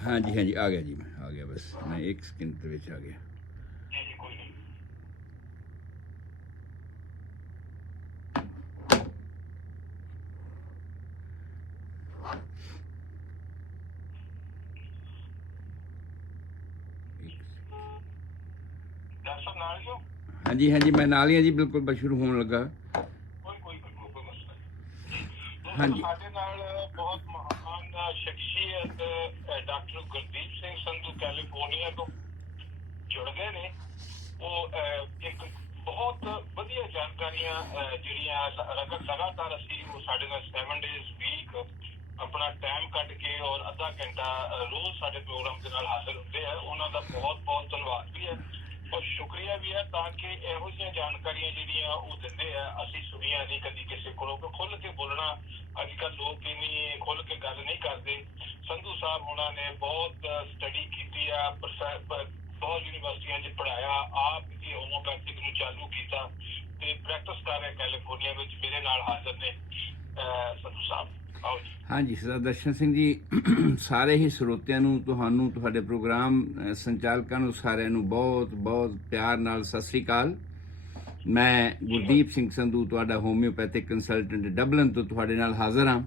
हाँ जी हाँ जी, आ गया जी, मैं आ गया, बस मैं 1 सेकंड के विच आ गया। जी जी कोई नहीं। डॉक्टर साहब नाल जो हाँ जी हाँ जी, मैं नाल ही हाँ जी, बिल्कुल बस शुरू होने लगा। कोई मसला नहीं जी। हाँ ਦੋਸਤੋ जी ਸਾਡੇ ਨਾਲ ਬਹੁਤ ਮਹਾਨ ਸ਼ਖਸੀਅਤ ਡਾਕਟਰ ਗੁਰਦੀਪ ਸਿੰਘ ਸੰਧੂ ਕੈਲੀਫੋਰਨੀਆ ਤੋਂ ਜੁੜ ਗਏ ਨੇ। ਉਹ ਇੱਕ ਬਹੁਤ ਵਧੀਆ ਜਾਣਕਾਰੀਆਂ ਜਿਹੜੀਆਂ ਲਗਾਤਾਰ ਅਸੀਂ ਉਹ ਸਾਡੇ ਨਾਲ 7 days ਵੀਕ ਆਪਣਾ ਟਾਈਮ ਕੱਢ ਕੇ ਔਰ ਅੱਧਾ ਘੰਟਾ ਰੋਜ਼ ਸਾਡੇ ਪ੍ਰੋਗਰਾਮ ਦੇ ਨਾਲ ਹਾਜ਼ਰ ਹੁੰਦੇ ਆ। ਉਹਨਾਂ ਦਾ ਬਹੁਤ ਬਹੁਤ ਧੰਨਵਾਦ ਵੀ ਹੈ ਔਰ ਸ਼ੁਕਰੀਆ ਵੀ ਹੈ ਤਾਂ ਕਿ ਇਹੋ ਜਿਹੀਆਂ ਜਾਣਕਾਰੀਆਂ ਜਿਹੜੀਆਂ ਉਹ ਦਿੰਦੇ ਆ ਅਸੀਂ ਸੁਣੀਆਂ ਨਹੀਂ ਕਦੀ ਕਿਸੇ ਕੋਲੋਂ। ਖੁੱਲ੍ਹ ਕੇ ਬੋਲਣਾ ਅੱਜ ਕੱਲ੍ਹ ਲੋਕ ਇੰਨੀ ਖੁੱਲ੍ਹ ਕੇ ਗੱਲ ਨਹੀਂ ਕਰਦੇ। ਸੰਧੂ ਸਾਹਿਬ ਉਹਨਾਂ ਨੇ ਬਹੁਤ ਸਟੱਡੀ ਕੀਤੀ ਆ, ਬਹੁਤ ਯੂਨੀਵਰਸਿਟੀਆਂ 'ਚ ਪੜ੍ਹਾਇਆ, ਆਪ ਇਹ ਹੋਮੋਪੈਥਿਕ ਨੂੰ ਚਾਲੂ ਕੀਤਾ ਤੇ ਪ੍ਰੈਕਟਿਸ ਕਰ ਰਹੇ ਕੈਲੀਫੋਰਨੀਆ ਵਿੱਚ। ਮੇਰੇ ਨਾਲ ਹਾਜ਼ਰ ਨੇ ਸੰਧੂ ਸਾਹਿਬ। ਆਓ ਜੀ। हाँ जी, सरदार दर्शन सिंह जी, ਸਾਰੇ ਹੀ ਸਰੋਤਿਆਂ ਨੂੰ, ਤੁਹਾਨੂੰ, ਤੁਹਾਡੇ ਪ੍ਰੋਗਰਾਮ ਸੰਚਾਲਕਾਂ ਨੂੰ, ਸਾਰਿਆਂ ਨੂੰ ਬਹੁਤ ਬਹੁਤ ਪਿਆਰ ਨਾਲ ਸਤਿ ਸ੍ਰੀ ਅਕਾਲ। ਮੈਂ ਗੁਰਦੀਪ ਸਿੰਘ ਸੰਧੂ, ਤੁਹਾਡਾ ਹੋਮਿਓਪੈਥਿਕ ਕੰਸਲਟੈਂਟ ਡਬਲਨ ਤੋਂ ਤੁਹਾਡੇ ਨਾਲ ਹਾਜ਼ਰ ਹਾਂ।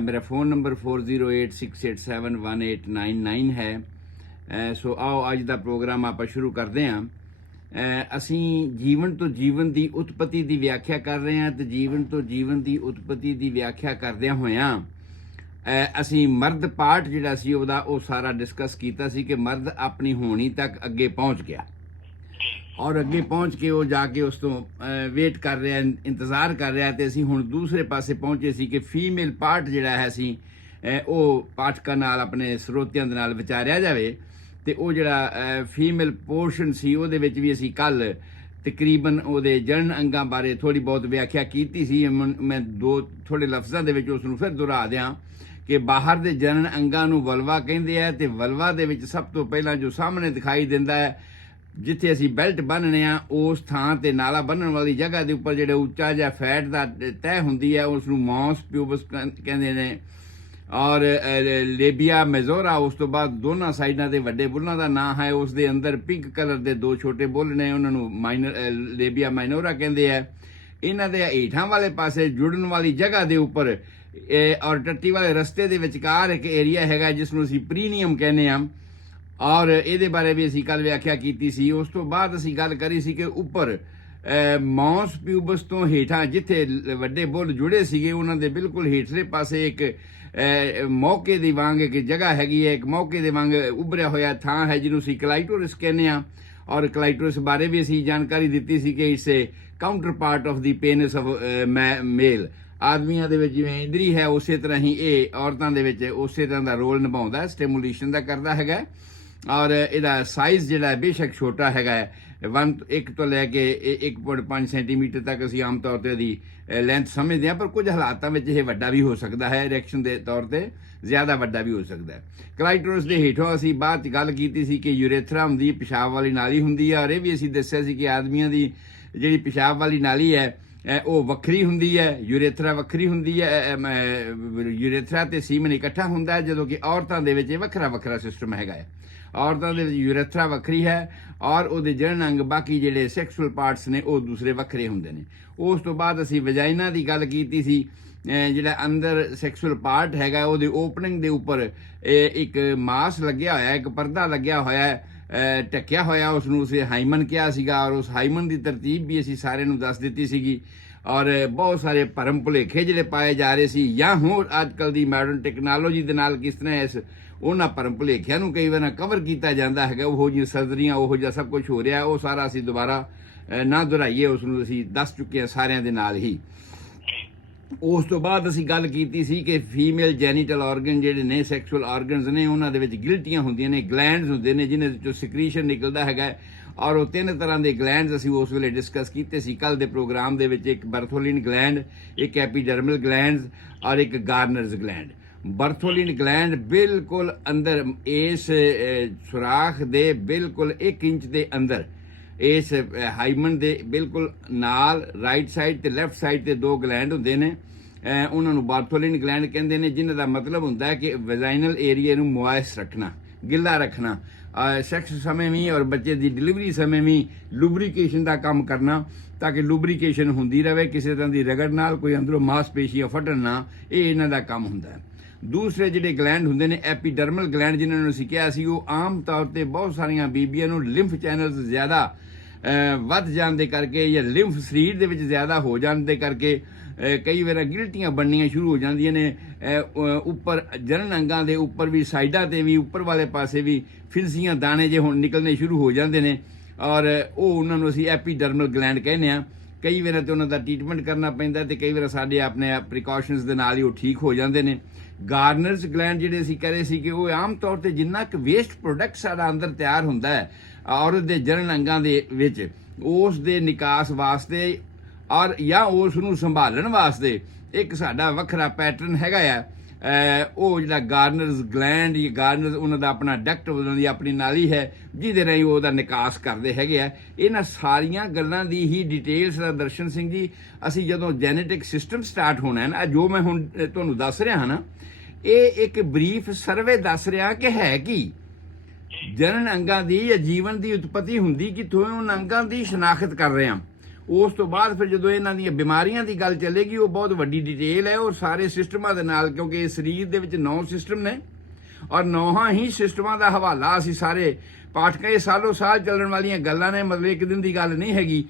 ਮੇਰਾ ਫ਼ੋਨ ਨੰਬਰ 4086871899 ਹੈ। ਸੋ ਆਓ ਅੱਜ ਦਾ ਪ੍ਰੋਗਰਾਮ ਆਪਾਂ ਸ਼ੁਰੂ ਕਰਦੇ ਹਾਂ। ਅਸੀਂ ਜੀਵਨ ਤੋਂ ਜੀਵਨ ਦੀ ਉਤਪਤੀ ਦੀ ਵਿਆਖਿਆ ਕਰ ਰਹੇ ਹਾਂ, ਤੇ ਜੀਵਨ ਤੋਂ ਜੀਵਨ ਦੀ ਉਤਪਤੀ ਦੀ ਵਿਆਖਿਆ ਕਰਦਿਆਂ ਹੋਇਆਂ ਅਸੀਂ ਮਰਦ ਪਾਰਟ ਜਿਹੜਾ ਸੀ ਉਹਦਾ ਉਹ ਸਾਰਾ ਡਿਸਕਸ ਕੀਤਾ ਸੀ ਕਿ ਮਰਦ ਆਪਣੀ ਹੋਣੀ ਤੱਕ ਅੱਗੇ ਪਹੁੰਚ ਗਿਆ ਔਰ ਅੱਗੇ ਪਹੁੰਚ ਕੇ ਉਹ ਜਾ ਕੇ ਉਸ ਤੋਂ ਵੇਟ ਕਰ ਰਿਹਾ, ਇੰਤਜ਼ਾਰ ਕਰ ਰਿਹਾ। ਤੇ ਅਸੀਂ ਹੁਣ ਦੂਸਰੇ ਪਾਸੇ ਪਹੁੰਚੇ ਸੀ ਕਿ ਫੀਮੇਲ ਪਾਰਟ ਜਿਹੜਾ ਹੈ ਸੀ ਉਹ ਪਾਠਕਾਂ ਨਾਲ, ਆਪਣੇ ਸਰੋਤਿਆਂ ਦੇ ਨਾਲ ਵਿਚਾਰਿਆ ਜਾਵੇ। ਤੇ ਉਹ ਜਿਹੜਾ ਫੀਮੇਲ ਪੋਰਸ਼ਨ ਸੀ ਉਹਦੇ ਵਿੱਚ ਵੀ ਅਸੀਂ ਕੱਲ੍ਹ ਤਕਰੀਬਨ ਉਹਦੇ ਜਣਨ ਅੰਗਾਂ ਬਾਰੇ ਥੋੜ੍ਹੀ ਬਹੁਤ ਵਿਆਖਿਆ ਕੀਤੀ ਸੀ। ਮੈਂ ਥੋੜ੍ਹੇ ਲਫ਼ਜ਼ਾਂ ਦੇ ਵਿੱਚ ਉਸ ਨੂੰ ਫਿਰ ਦੁਹਰਾ ਦਿਆਂ ਕਿ ਬਾਹਰ ਦੇ ਜਣਨ ਅੰਗਾਂ ਨੂੰ ਵਲਵਾ ਕਹਿੰਦੇ ਆ, ਤੇ ਵਲਵਾ ਦੇ ਵਿੱਚ ਸਭ ਤੋਂ ਪਹਿਲਾਂ ਜੋ ਸਾਹਮਣੇ ਦਿਖਾਈ ਦਿੰਦਾ ਹੈ, ਜਿੱਥੇ ਅਸੀਂ ਬੈਲਟ ਬੰਨ੍ਹਨੇ ਆ ਉਸ ਥਾਂ ਤੇ ਨਾਲਾ ਬੰਨ੍ਹਣ ਵਾਲੀ ਜਗ੍ਹਾ ਦੇ ਉੱਪਰ ਜਿਹੜਾ ਉੱਚਾ ਜਿਹਾ ਫੈਟ ਦਾ ਤਹਿ ਹੁੰਦੀ ਹੈ ਉਸ ਨੂੰ ਮੌਸ ਪਿਊਬਸ ਕਹਿੰਦੇ ਨੇ, ਔਰ ਲੇਬੀਆ ਮੈਜ਼ੋਰਾ ਉਸ ਤੋਂ ਬਾਅਦ ਦੋਨਾਂ ਸਾਈਡਾਂ ਦੇ ਵੱਡੇ ਬੁੱਲਾਂ ਦਾ ਨਾਂ ਹੈ। ਉਸ ਦੇ ਅੰਦਰ ਪਿੰਕ ਕਲਰ ਦੇ 2 ਛੋਟੇ ਬੁੱਲ ਨੇ, ਉਹਨਾਂ ਨੂੰ ਲੇਬੀਆ ਮਾਈਨੋਰਾ ਕਹਿੰਦੇ ਆ। ਇਹਨਾਂ ਦੇ ਹੇਠਾਂ ਵਾਲੇ ਪਾਸੇ ਜੁੜਨ ਵਾਲੀ ਜਗ੍ਹਾ ਦੇ ਉੱਪਰ ਔਰ ਟੱਟੀ ਵਾਲੇ ਰਸਤੇ ਦੇ ਵਿਚਕਾਰ ਇੱਕ ਏਰੀਆ ਹੈਗਾ ਜਿਸ ਨੂੰ ਅਸੀਂ ਪ੍ਰੀਨੀਅਮ ਕਹਿੰਦੇ ਹਾਂ, ਔਰ ਇਹਦੇ ਬਾਰੇ ਵੀ ਅਸੀਂ ਕੱਲ੍ਹ ਵਿਆਖਿਆ ਕੀਤੀ ਸੀ। ਉਸ ਤੋਂ ਬਾਅਦ ਅਸੀਂ ਗੱਲ ਕਰੀ ਸੀ ਕਿ ਉੱਪਰ ਮੌਸ ਪਿਊਬਸ ਤੋਂ ਹੇਠਾਂ ਜਿੱਥੇ ਵੱਡੇ ਬੁੱਲ ਜੁੜੇ ਸੀਗੇ ਉਹਨਾਂ ਦੇ ਬਿਲਕੁਲ ਹੇਠਲੇ ਪਾਸੇ ਇੱਕ ਮੌਕੇ ਦੀ ਵਾਂਗ ਇੱਕ ਜਗ੍ਹਾ ਹੈਗੀ ਹੈ, ਇੱਕ ਮੌਕੇ ਦੇ ਵਾਂਗ ਉੱਭਰਿਆ ਹੋਇਆ ਥਾਂ ਹੈ ਜਿਹਨੂੰ ਅਸੀਂ ਕਲਾਈਟੋਰਸ ਕਹਿੰਦੇ ਹਾਂ। ਔਰ ਕਲਾਈਟੋਰਸ ਬਾਰੇ ਵੀ ਅਸੀਂ ਜਾਣਕਾਰੀ ਦਿੱਤੀ ਸੀ ਕਿ ਇਸ counterpart of the penis of male. ਆਦਮੀਆਂ ਦੇ ਵਿੱਚ ਜਿਵੇਂ ਇੰਦਰੀ ਹੈ ਉਸੇ ਤਰ੍ਹਾਂ ਹੀ ਇਹ ਔਰਤਾਂ ਦੇ ਵਿੱਚ ਉਸੇ ਤਰ੍ਹਾਂ ਦਾ ਰੋਲ ਨਿਭਾਉਂਦਾ ਹੈ, ਸਟੀਮੂਲੇਸ਼ਨ ਦਾ ਕਰਦਾ ਹੈਗਾ। ਔਰ ਇਹਦਾ ਸਾਈਜ਼ ਜਿਹੜਾ ਬੇਸ਼ੱਕ ਛੋਟਾ ਹੈਗਾ, 1 ਤੋਂ ਲੈ ਕੇ 1.5 ਸੈਂਟੀਮੀਟਰ ਤੱਕ ਅਸੀਂ ਆਮ ਤੌਰ 'ਤੇ ਉਹਦੀ ਲੈਂਥ ਸਮਝਦੇ ਹਾਂ, ਪਰ ਕੁਝ ਹਾਲਾਤਾਂ ਵਿੱਚ ਇਹ ਵੱਡਾ ਵੀ ਹੋ ਸਕਦਾ ਹੈ, ਇਰੈਕਸ਼ਨ ਦੇ ਤੌਰ 'ਤੇ ਜ਼ਿਆਦਾ ਵੱਡਾ ਵੀ ਹੋ ਸਕਦਾ ਹੈ। ਕਲਾਈਟੋਰਸ ਦੇ ਹੇਠੋਂ ਅਸੀਂ ਬਾਅਦ 'ਚ ਗੱਲ ਕੀਤੀ ਸੀ ਕਿ ਯੂਰੇਥਰਾ ਹੁੰਦੀ, ਪਿਸ਼ਾਬ ਵਾਲੀ ਨਾਲੀ ਹੁੰਦੀ ਹੈ। ਔਰ ਇਹ ਵੀ ਅਸੀਂ ਦੱਸਿਆ ਸੀ ਕਿ ਆਦਮੀਆਂ ਦੀ ਜਿਹੜੀ ਪਿਸ਼ਾਬ ਵਾਲੀ ਨਾਲੀ ਹੈ ਉਹ ਵੱਖਰੀ ਹੁੰਦੀ ਹੈ, ਯੂਰੇਥਰਾ ਵੱਖਰੀ ਹੁੰਦੀ ਹੈ। ਯੂਰੇਥਰਾ ਤੇ ਸੀਮਨ ਇਕੱਠਾ ਹੁੰਦਾ ਹੈ, ਜਦੋਂ ਕਿ ਔਰਤਾਂ ਦੇ ਵਿੱਚ ਇਹ ਵੱਖਰਾ ਵੱਖਰਾ ਸਿਸਟਮ ਹੈਗਾ ਹੈ। ਔਰਤਾਂ ਦੇ ਵਿੱਚ ਯੂਰੇਥਰਾ ਵੱਖਰੀ ਹੈ ਔਰ ਉਹਦੇ ਜਣਨ ਅੰਗ ਬਾਕੀ ਜਿਹੜੇ ਸੈਕਸ਼ੂਅਲ ਪਾਰਟਸ ਨੇ ਉਹ ਦੂਸਰੇ ਵੱਖਰੇ ਹੁੰਦੇ ਨੇ। ਉਸ ਤੋਂ ਬਾਅਦ ਅਸੀਂ ਵਜਾਈਨਾ ਦੀ ਗੱਲ ਕੀਤੀ ਸੀ, ਜਿਹੜਾ ਅੰਦਰ ਸੈਕਸ਼ੂਅਲ ਪਾਰਟ ਹੈਗਾ ਉਹਦੇ ਓਪਨਿੰਗ ਦੇ ਉੱਪਰ ਇੱਕ ਮਾਸ ਲੱਗਿਆ ਹੋਇਆ, ਇੱਕ ਪਰਦਾ ਲੱਗਿਆ ਹੋਇਆ, ਢੱਕਿਆ ਹੋਇਆ, ਉਸ ਨੂੰ ਅਸੀਂ ਹਾਈਮਨ ਕਿਹਾ ਸੀਗਾ। ਔਰ ਉਸ ਹਾਈਮਨ ਦੀ ਤਰਤੀਬ ਵੀ ਅਸੀਂ ਸਾਰਿਆਂ ਨੂੰ ਦੱਸ ਦਿੱਤੀ ਸੀਗੀ। ਔਰ ਬਹੁਤ ਸਾਰੇ ਭਰਮ ਭੁਲੇਖੇ ਜਿਹੜੇ ਪਾਏ ਜਾ ਰਹੇ ਸੀ, ਜਾਂ ਹੋਰ ਅੱਜ ਕੱਲ੍ਹ ਦੀ ਮਾਡਰਨ ਟੈਕਨੋਲੋਜੀ ਦੇ ਨਾਲ ਕਿਸ ਤਰ੍ਹਾਂ ਉਹਨਾਂ ਭਰਮ ਭੁਲੇਖਿਆਂ ਨੂੰ ਕਈ ਵਾਰ ਕਵਰ ਕੀਤਾ ਜਾਂਦਾ ਹੈਗਾ, ਉਹੋ ਜਿਹੀਆਂ ਸਰਜਰੀਆਂ, ਉਹੋ ਜਿਹਾ ਸਭ ਕੁਝ ਹੋ ਰਿਹਾ, ਉਹ ਸਾਰਾ ਅਸੀਂ ਦੁਬਾਰਾ ਨਾ ਦੁਹਰਾਈਏ, ਉਸ ਨੂੰ ਅਸੀਂ ਦੱਸ ਚੁੱਕੇ ਹਾਂ ਸਾਰਿਆਂ ਦੇ ਨਾਲ ਹੀ। ਉਸ ਤੋਂ ਬਾਅਦ ਅਸੀਂ ਗੱਲ ਕੀਤੀ ਸੀ ਕਿ ਫੀਮੇਲ ਜੈਨੀਟਲ ਆਰਗਨ ਜਿਹੜੇ ਨੇ, ਸੈਕਸ਼ੂਅਲ ਆਰਗਨਸ ਨੇ, ਉਹਨਾਂ ਦੇ ਵਿੱਚ ਗਿਲਟੀਆਂ ਹੁੰਦੀਆਂ ਨੇ, ਗਲੈਂਡਸ ਹੁੰਦੇ ਨੇ ਜਿਨ੍ਹਾਂ ਵਿੱਚੋਂ ਸਿਕਰੀਸ਼ਨ ਨਿਕਲਦਾ ਹੈਗਾ। ਔਰ ਉਹ 3 ਤਰ੍ਹਾਂ ਦੇ ਗਲੈਂਡਸ ਅਸੀਂ ਉਸ ਵੇਲੇ ਡਿਸਕਸ ਕੀਤੇ ਸੀ ਕੱਲ੍ਹ ਦੇ ਪ੍ਰੋਗਰਾਮ ਦੇ ਵਿੱਚ, ਇੱਕ ਬਰਥੋਲਿਨ ਗਲੈਂਡ, ਇੱਕ ਐਪੀਡਰਮਲ ਗਲੈਂਡਸ ਔਰ ਇੱਕ ਗਾਰਨਰਸ ਗਲੈਂਡ। ਬਰਥੋਲਿਨ ਗਲੈਂਡ ਬਿਲਕੁਲ ਅੰਦਰ ਇਸ ਸੁਰਾਖ ਦੇ ਬਿਲਕੁਲ 1 ਇੰਚ ਦੇ ਅੰਦਰ, ਇਸ ਹਾਈਮਨ ਦੇ ਬਿਲਕੁਲ ਨਾਲ ਰਾਈਟ ਸਾਈਡ ਤੇ ਲੈਫਟ ਸਾਈਡ ਤੇ 2 ਗਲੈਂਡ ਹੁੰਦੇ ਨੇ। ਉਹਨਾਂ ਨੂੰ ਬਾਰਥੋਲਿਨ ਗਲੈਂਡ ਕਹਿੰਦੇ ਨੇ, ਜਿਨ੍ਹਾਂ ਦਾ ਮਤਲਬ ਹੁੰਦਾ ਹੈ ਕਿ ਵੈਜਾਈਨਲ ਏਰੀਆ ਨੂੰ ਮੋਇਸ ਰੱਖਣਾ, ਗਿੱਲਾ ਰੱਖਣਾ, ਸੈਕਸ ਸਮੇਂ ਵੀ ਔਰ ਬੱਚੇ ਦੀ ਡਿਲੀਵਰੀ ਸਮੇਂ ਵੀ ਲੁਬਰੀਕੇਸ਼ਨ ਦਾ ਕੰਮ ਕਰਨਾ, ਤਾਂ ਕਿ ਲੁਬਰੀਕੇਸ਼ਨ ਹੁੰਦੀ ਰਹੇ, ਕਿਸੇ ਤਰ੍ਹਾਂ ਦੀ ਰਗੜ ਨਾਲ ਕੋਈ ਅੰਦਰੋਂ ਮਾਸਪੇਸ਼ੀਆਂ ਫਟਣ ਨਾ, ਇਹ ਇਹਨਾਂ ਦਾ ਕੰਮ ਹੁੰਦਾ ਹੈ। ਦੂਸਰੇ ਜਿਹੜੇ ਗਲੈਂਡ ਹੁੰਦੇ ਨੇ ਐਪੀਡਰਮਲ ਗਲੈਂਡ, ਜਿਨ੍ਹਾਂ ਨੂੰ ਅਸੀਂ ਕਿਹਾ ਸੀ, ਉਹ ਆਮ ਤੌਰ ਤੇ ਬਹੁਤ ਸਾਰੀਆਂ ਬੀਬੀਆਂ ਨੂੰ ਲਿੰਫ ਚੈਨਲਸ ਜ਼ਿਆਦਾ ਵੱਧ ਜਾਣ ਦੇ ਕਰਕੇ ਜਾਂ ਲਿੰਫ ਸਰੀਰ ਦੇ ਵਿੱਚ ਜ਼ਿਆਦਾ ਹੋ ਜਾਣ ਦੇ ਕਰਕੇ ਕਈ ਵਾਰ ਗਿਲਟੀਆਂ ਬਣਨੀਆਂ ਸ਼ੁਰੂ ਹੋ ਜਾਂਦੀਆਂ ਨੇ, ਉੱਪਰ ਜਨਨ ਅੰਗਾਂ ਦੇ ਉੱਪਰ ਵੀ, ਸਾਈਡਾਂ ਤੇ ਵੀ, ਉੱਪਰ ਵਾਲੇ ਪਾਸੇ ਵੀ ਫਿਲਸੀਆਂ ਦਾਣੇ ਜੇ ਹੁਣ ਨਿਕਲਣੇ ਸ਼ੁਰੂ ਹੋ ਜਾਂਦੇ ਨੇ, ਔਰ ਉਹ ਉਹਨਾਂ ਨੂੰ ਅਸੀਂ ਐਪੀਡਰਮਲ ਗਲੈਂਡ ਕਹਿੰਦੇ ਆ। ਕਈ ਵਾਰ ਤੇ ਉਹਨਾਂ ਦਾ ਟ੍ਰੀਟਮੈਂਟ ਕਰਨਾ ਪੈਂਦਾ ਤੇ ਕਈ ਵਾਰ ਸਾਡੇ ਆਪਣੇ ਪ੍ਰੀਕਾਸ਼ਨਸ ਦੇ ਨਾਲ ਹੀ ਉਹ ਠੀਕ ਹੋ ਜਾਂਦੇ ਨੇ। ਗਾਰਨਰਸ ਗਲੈਂਡ ਜਿਹੜੇ ਅਸੀਂ ਕਹ ਰਹੇ ਸੀ ਕਿ ਉਹ ਆਮ ਤੌਰ ਤੇ ਜਿੰਨਾ ਕੁ ਵੇਸਟ ਪ੍ਰੋਡਕਟ ਸਾਡਾ ਅੰਦਰ ਤਿਆਰ ਹੁੰਦਾ ਹੈ ਔਰਤ ਦੇ ਜਨਨ ਅੰਗਾਂ ਦੇ ਵਿੱਚ, ਉਸ ਦੇ ਨਿਕਾਸ ਵਾਸਤੇ ਔਰ ਜਾਂ ਉਸ ਨੂੰ ਸੰਭਾਲਣ ਵਾਸਤੇ ਇੱਕ ਸਾਡਾ ਵੱਖਰਾ ਪੈਟਰਨ ਹੈਗਾ ਆ। ਉਹ ਜਿਹੜਾ ਗਾਰਨਰਸ ਗਲੈਂਡ, ਗਾਰਨਰਸ ਉਹਨਾਂ ਦਾ ਆਪਣਾ ਡਕਟ, ਉਹਨਾਂ ਦੀ ਆਪਣੀ ਨਾਲੀ ਹੈ ਜਿਹਦੇ ਰਾਹੀਂ ਉਹਦਾ ਨਿਕਾਸ ਕਰਦੇ ਹੈਗੇ ਆ। ਇਹਨਾਂ ਸਾਰੀਆਂ ਗੱਲਾਂ ਦੀ ਹੀ ਡਿਟੇਲਸ ਦਾ ਦਰਸ਼ਨ ਸਿੰਘ ਜੀ, ਅਸੀਂ ਜਦੋਂ ਜੈਨੇਟਿਕ ਸਿਸਟਮ ਸਟਾਰਟ ਹੋਣਾ ਹੈ ਨਾ, ਜੋ ਮੈਂ ਹੁਣ ਤੁਹਾਨੂੰ ਦੱਸ ਰਿਹਾ ਹਾਂ ਨਾ, ਇਹ ਇੱਕ ਬਰੀਫ ਸਰਵੇ ਦੱਸ ਰਿਹਾ ਕਿ ਹੈ ਕੀ ਜਨਨ ਅੰਗਾਂ ਦੀ ਜਾਂ ਜੀਵਨ ਦੀ ਉਤਪਤੀ ਹੁੰਦੀ ਕਿੱਥੋਂ, ਉਹਨਾਂ ਅੰਗਾਂ ਦੀ ਸ਼ਨਾਖਤ ਕਰ ਰਹੇ ਹਾਂ। ਉਸ ਤੋਂ ਬਾਅਦ ਫਿਰ ਜਦੋਂ ਇਹਨਾਂ ਦੀਆਂ ਬਿਮਾਰੀਆਂ ਦੀ ਗੱਲ ਚੱਲੇਗੀ, ਉਹ ਬਹੁਤ ਵੱਡੀ ਡਿਟੇਲ ਹੈ, ਔਰ ਸਾਰੇ ਸਿਸਟਮਾਂ ਦੇ ਨਾਲ, ਕਿਉਂਕਿ ਇਸ ਸਰੀਰ ਦੇ ਵਿੱਚ 9 ਸਿਸਟਮ ਨੇ ਔਰ 9 ਹੀ ਸਿਸਟਮਾਂ ਦਾ ਹਵਾਲਾ ਅਸੀਂ ਸਾਰੇ ਪਾਠਕਾਂ, ਇਹ ਸਾਲੋ ਸਾਲ ਚੱਲਣ ਵਾਲੀਆਂ ਗੱਲਾਂ ਨੇ, ਮਤਲਬ ਇੱਕ ਦਿਨ ਦੀ ਗੱਲ ਨਹੀਂ ਹੈਗੀ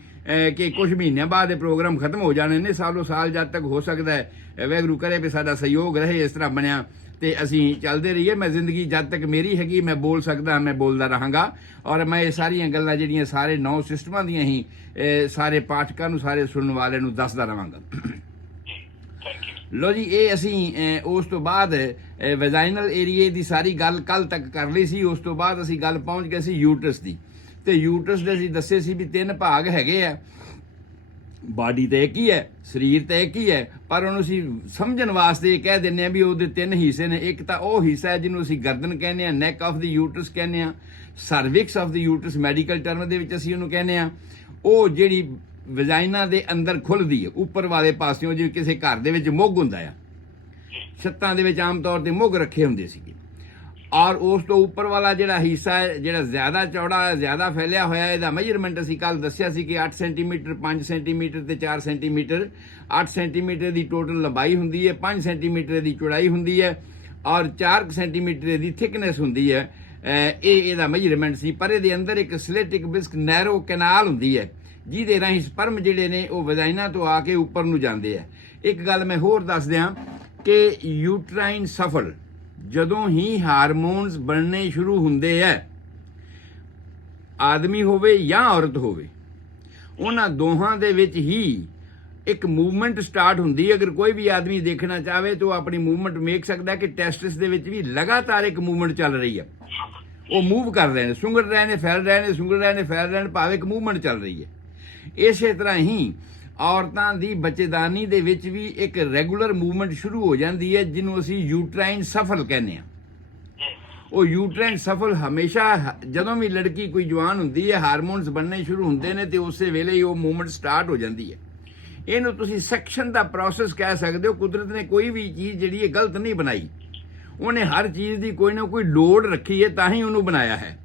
ਕਿ ਕੁਝ ਮਹੀਨਿਆਂ ਬਾਅਦ ਇਹ ਪ੍ਰੋਗਰਾਮ ਖਤਮ ਹੋ ਜਾਣੇ ਨੇ। ਸਾਲੋ ਸਾਲ ਜਦ ਤੱਕ ਹੋ ਸਕਦਾ ਹੈ, ਵਾਹਿਗੁਰੂ ਕਰੇ ਵੀ ਸਾਡਾ ਸਹਿਯੋਗ ਰਹੇ, ਇਸ ਤਰ੍ਹਾਂ ਬਣਿਆ ਤੇ ਅਸੀਂ ਚੱਲਦੇ ਰਹੀਏ। ਮੈਂ ਜ਼ਿੰਦਗੀ ਜਦ ਤੱਕ ਮੇਰੀ ਹੈਗੀ, ਮੈਂ ਬੋਲ ਸਕਦਾ, ਮੈਂ ਬੋਲਦਾ ਰਹਾਂਗਾ, ਔਰ ਮੈਂ ਇਹ ਸਾਰੀਆਂ ਗੱਲਾਂ ਜਿਹੜੀਆਂ ਸਾਰੇ 9 ਸਿਸਟਮਾਂ ਦੀਆਂ ਹੀ ਸਾਰੇ ਪਾਠਕਾਂ ਨੂੰ, ਸਾਰੇ ਸੁਣਨ ਵਾਲੇ ਨੂੰ ਦੱਸਦਾ ਰਹਾਂਗਾ। ਲੋ ਜੀ, ਇਹ ਅਸੀਂ ਉਸ ਤੋਂ ਬਾਅਦ ਵੈਜਾਈਨਲ ਏਰੀਏ ਦੀ ਸਾਰੀ ਗੱਲ ਕੱਲ ਤੱਕ ਕਰ ਲਈ ਸੀ। ਉਸ ਤੋਂ ਬਾਅਦ ਅਸੀਂ ਗੱਲ ਪਹੁੰਚ ਗਏ ਸੀ ਯੂਟਰਸ ਦੀ, ਤੇ ਯੂਟਰਸ ਦੇ ਅਸੀਂ ਦੱਸੇ ਸੀ ਵੀ 3 ਭਾਗ ਹੈਗੇ ਆ। ਬਾਡੀ ਤਾਂ ਇੱਕ ਹੀ ਹੈ, ਸਰੀਰ ਤਾਂ ਇੱਕ ਹੀ ਹੈ, ਪਰ ਉਹਨੂੰ ਅਸੀਂ ਸਮਝਣ ਵਾਸਤੇ ਇਹ ਕਹਿ ਦਿੰਦੇ ਹਾਂ ਵੀ ਉਹਦੇ 3 ਹਿੱਸੇ ਨੇ। ਇੱਕ ਤਾਂ ਉਹ ਹਿੱਸਾ ਹੈ ਜਿਹਨੂੰ ਅਸੀਂ ਗਰਦਨ ਕਹਿੰਦੇ ਹਾਂ, ਨੈਕ ਆਫ ਦੀ ਯੂਟਰਸ ਕਹਿੰਦੇ ਹਾਂ, cervix of the uterus medical term ਦੇ ਵਿੱਚ ਅਸੀਂ ਉਹਨੂੰ ਕਹਿੰਦੇ ਹਾਂ। ਉਹ ਜਿਹੜੀ ਵਜਾਈਨਾ ਦੇ ਅੰਦਰ ਖੁੱਲਦੀ ਹੈ ਉੱਪਰ ਵਾਲੇ ਪਾਸਿਓਂ, ਜਿਵੇਂ ਕਿਸੇ ਘਰ ਦੇ ਵਿੱਚ ਮੁੱਗ ਹੁੰਦਾ ਆ, ਛੱਤਾਂ ਦੇ ਵਿੱਚ ਆਮ ਤੌਰ ਤੇ ਮੁੱਗ ਰੱਖੇ ਹੁੰਦੇ ਸੀਗੇ, ਔਰ ਉਸ ਤੋਂ ਉੱਪਰ ਵਾਲਾ ਜਿਹੜਾ ਹਿੱਸਾ ਹੈ, ਜਿਹੜਾ ਜ਼ਿਆਦਾ ਚੌੜਾ, ਜ਼ਿਆਦਾ ਫੈਲਿਆ ਹੋਇਆ, ਇਹਦਾ ਮੈਜਰਮੈਂਟ ਅਸੀਂ ਕੱਲ ਦੱਸਿਆ ਸੀ ਕਿ 8 ਸੈਂਟੀਮੀਟਰ, 5 ਸੈਂਟੀਮੀਟਰ ਤੇ 4 ਸੈਂਟੀਮੀਟਰ। 8 ਸੈਂਟੀਮੀਟਰ ਦੀ ਟੋਟਲ ਲੰਬਾਈ ਹੁੰਦੀ ਹੈ, 5 ਸੈਂਟੀਮੀਟਰ ਦੀ ਚੌੜਾਈ ਹੁੰਦੀ ਹੈ, ਔਰ 4 ਸੈਂਟੀਮੀਟਰ ਦੀ ਥਿਕਨੈਸ ਹੁੰਦੀ ਹੈ। ਇਹਦਾ ਮੈਜਰਮੈਂਟ ਸੀ। ਪਰ ਇਹਦੇ ਅੰਦਰ ਇੱਕ ਸਲੇਟਿਕ ਬਿਸਕ ਨੈਰੋ ਕੈਨਾਲ ਹੁੰਦੀ ਹੈ, ਜਿਹਦੇ ਰਾਹੀਂ ਸਪਰਮ ਜਿਹੜੇ ਨੇ ਉਹ ਵਜਾਈਨਾ ਤੋਂ ਆ ਕੇ ਉੱਪਰ ਨੂੰ ਜਾਂਦੇ ਆ। ਇੱਕ ਗੱਲ ਮੈਂ ਹੋਰ ਦੱਸ ਦਿਆਂ ਕਿ ਯੂਟਰਾਈਨ ਸਫਲ ਜਦੋਂ ਹੀ ਹਾਰਮੋਨਸ ਬਣਨੇ ਸ਼ੁਰੂ ਹੁੰਦੇ ਆ, ਆਦਮੀ ਹੋਵੇ ਜਾਂ ਔਰਤ ਹੋਵੇ, ਉਹਨਾਂ ਦੋਹਾਂ ਦੇ ਵਿੱਚ ਹੀ ਇੱਕ ਮੂਵਮੈਂਟ ਸਟਾਰਟ ਹੁੰਦੀ ਹੈ। ਅਗਰ ਕੋਈ ਵੀ ਆਦਮੀ ਦੇਖਣਾ ਚਾਹਵੇ ਤਾਂ ਉਹ ਆਪਣੀ ਮੂਵਮੈਂਟ ਵੇਖ ਸਕਦਾ ਕਿ ਟੈਸਟਸ ਦੇ ਵਿੱਚ ਵੀ ਲਗਾਤਾਰ ਇੱਕ ਮੂਵਮੈਂਟ ਚੱਲ ਰਹੀ ਹੈ, ਉਹ ਮੂਵ ਕਰ ਰਹੇ ਨੇ, ਸੁੰਗੜ ਰਹੇ ਨੇ, ਫੈਲ ਰਹੇ ਨੇ, ਸੁੰਗੜ ਰਹੇ ਨੇ, ਫੈਲ ਰਹੇ ਨੇ, ਭਾਵੇਂ ਇੱਕ ਮੂਵਮੈਂਟ ਚੱਲ ਰਹੀ ਹੈ। ਇਸੇ ਤਰ੍ਹਾਂ ਹੀ ਔਰਤਾਂ ਦੀ ਬੱਚੇਦਾਨੀ ਦੇ ਵਿੱਚ ਵੀ ਇੱਕ ਰੈਗੂਲਰ ਮੂਵਮੈਂਟ ਸ਼ੁਰੂ ਹੋ ਜਾਂਦੀ ਹੈ, ਜਿਹਨੂੰ ਅਸੀਂ ਯੂਟਰਾਈਨ ਸਫਲ ਕਹਿੰਦੇ ਹਾਂ। ਉਹ ਯੂਟਰਾਈਨ ਸਫਲ ਹਮੇਸ਼ਾ ਜਦੋਂ ਵੀ ਲੜਕੀ ਕੋਈ ਜਵਾਨ ਹੁੰਦੀ ਹੈ, ਹਾਰਮੋਨਸ ਬਣਨੇ ਸ਼ੁਰੂ ਹੁੰਦੇ ਨੇ ਤੇ ਉਸੇ ਵੇਲੇ ਹੀ ਉਹ ਮੂਵਮੈਂਟ ਸਟਾਰਟ ਹੋ ਜਾਂਦੀ ਹੈ। ਇਹਨੂੰ ਤੁਸੀਂ ਸੈਕਸ਼ਨ ਦਾ ਪ੍ਰੋਸੈਸ ਕਹਿ ਸਕਦੇ ਹੋ। ਕੁਦਰਤ ਨੇ ਕੋਈ ਵੀ ਚੀਜ਼ ਜਿਹੜੀ ਹੈ ਗਲਤ ਨਹੀਂ ਬਣਾਈ, ਉਹਨੇ ਹਰ ਚੀਜ਼ ਦੀ ਕੋਈ ਨਾ ਕੋਈ ਲੋੜ ਰੱਖੀ ਹੈ, ਤਾਂ ਹੀ ਉਹਨੂੰ ਬਣਾਇਆ ਹੈ।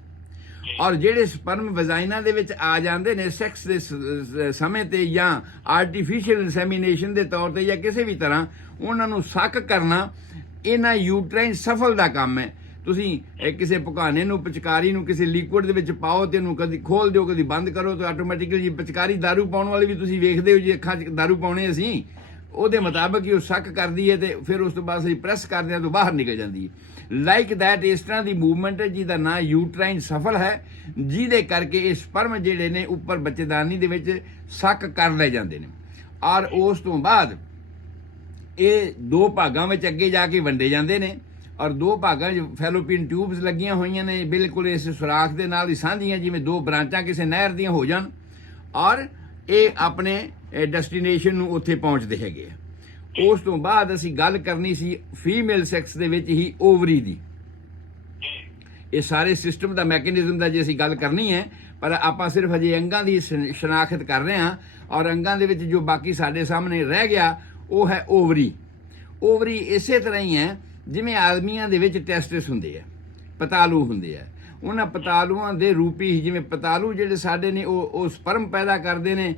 ਔਰ ਜਿਹੜੇ ਸਪਰਮ ਵਜਾਈਨਾ ਦੇ ਵਿੱਚ ਆ ਜਾਂਦੇ ਨੇ ਸੈਕਸ ਦੇ ਸਮੇਂ ਤੇ ਜਾਂ ਆਰਟੀਫੀਸ਼ੀਅਲ ਇਨਸੈਮੀਨੇਸ਼ਨ ਦੇ ਤੌਰ ਤੇ ਜਾਂ ਕਿਸੇ ਵੀ ਤਰ੍ਹਾਂ, ਉਹਨਾਂ ਨੂੰ ਸੱਕ ਕਰਨਾ ਇਹਨਾਂ ਯੂਟਰਾਈਨ ਸਫਲ ਦਾ ਕੰਮ ਹੈ। ਤੁਸੀਂ ਕਿਸੇ ਪਕਾਨੇ ਨੂੰ, ਪਿਚਕਾਰੀ ਨੂੰ ਕਿਸੇ ਲਿਕੁਇਡ ਦੇ ਵਿੱਚ ਪਾਓ ਤੇ ਉਹਨੂੰ ਕਦੀ ਖੋਲ ਦਿਓ, ਕਦੀ ਬੰਦ ਕਰੋ, ਤਾਂ ਆਟੋਮੈਟਿਕਲੀ ਪਿਚਕਾਰੀ ਦਾਰੂ ਪਾਉਣ ਵਾਲੀ ਵੀ ਤੁਸੀਂ ਵੇਖਦੇ ਹੋ ਜੀ, ਅੱਖਾਂ 'ਚ ਦਾਰੂ ਪਾਉਣੇ ਅਸੀਂ, ਉਹਦੇ ਮੁਤਾਬਕ ਹੀ ਉਹ ਸੱਕ ਕਰਦੀ ਹੈ ਤੇ ਫਿਰ ਉਸ ਤੋਂ ਬਾਅਦ ਅਸੀਂ ਪ੍ਰੈਸ ਕਰਦੇ ਹਾਂ ਤਾਂ ਬਾਹਰ ਨਿਕਲ ਜਾਂਦੀ ਹੈ। ਲਾਈਕ ਦੈਟ ਇਸ ਤਰ੍ਹਾਂ ਦੀ ਮੂਵਮੈਂਟ ਹੈ ਜਿਹਦਾ ਨਾਂ ਯੂਟਰਾਈਨ ਸਫਲ ਹੈ, ਜਿਹਦੇ ਕਰਕੇ ਇਹ ਸਪਰਮ ਜਿਹੜੇ ਨੇ ਉੱਪਰ ਬੱਚੇਦਾਨੀ ਦੇ ਵਿੱਚ ਸੱਕ ਕਰ ਲੈ ਜਾਂਦੇ ਨੇ। ਔਰ ਉਸ ਤੋਂ ਬਾਅਦ ਇਹ 2 ਭਾਗਾਂ ਵਿੱਚ ਅੱਗੇ ਜਾ ਕੇ ਵੰਡੇ ਜਾਂਦੇ ਨੇ, ਔਰ 2 ਭਾਗਾਂ 'ਚ ਫੈਲੋਪੀਨ ਟਿਊਬਸ ਲੱਗੀਆਂ ਹੋਈਆਂ ਨੇ, ਬਿਲਕੁਲ ਇਸ ਸੁਰਾਖ ਦੇ ਨਾਲ ਹੀ ਸਾਂਝੀਆਂ, ਜਿਵੇਂ 2 ਬ੍ਰਾਂਚਾਂ ਕਿਸੇ ਨਹਿਰ ਦੀਆਂ ਹੋ ਜਾਣ, ਔਰ ਇਹ ਆਪਣੇ ਡੈਸਟੀਨੇਸ਼ਨ ਨੂੰ ਉੱਥੇ ਪਹੁੰਚਦੇ ਹੈਗੇ ਆ। ਉਸ ਤੋਂ ਬਾਅਦ ਅਸੀਂ ਗੱਲ ਕਰਨੀ ਸੀ ਫੀਮੇਲ ਸੈਕਸ ਦੇ ਵਿੱਚ ਹੀ ਓਵਰੀ ਦੀ। ਇਹ ਸਾਰੇ ਸਿਸਟਮ ਦਾ ਮੈਕੈਨਿਜ਼ਮ ਦਾ ਜੇ ਅਸੀਂ ਗੱਲ ਕਰਨੀ ਹੈ, ਪਰ ਆਪਾਂ ਸਿਰਫ ਹਜੇ ਅੰਗਾਂ ਦੀ ਸ਼ਨਾਖਤ ਕਰ ਰਹੇ ਹਾਂ, ਔਰ ਅੰਗਾਂ ਦੇ ਵਿੱਚ ਜੋ ਬਾਕੀ ਸਾਡੇ ਸਾਹਮਣੇ ਰਹਿ ਗਿਆ ਉਹ ਹੈ ਓਵਰੀ। ਓਵਰੀ ਇਸੇ ਤਰ੍ਹਾਂ ਹੀ ਹੈ ਜਿਵੇਂ ਆਦਮੀਆਂ ਦੇ ਵਿੱਚ ਟੈਸਟਸ ਹੁੰਦੇ ਆ, ਪਤਾਲੂ ਹੁੰਦੇ ਆ। ਉਹਨਾਂ ਪਤਾਲੂਆਂ ਦੇ ਰੂਪੀ ਹੀ, ਜਿਵੇਂ ਪਤਾਲੂ ਜਿਹੜੇ ਸਾਡੇ ਨੇ ਉਹ ਸਪਰਮ ਪੈਦਾ ਕਰਦੇ ਨੇ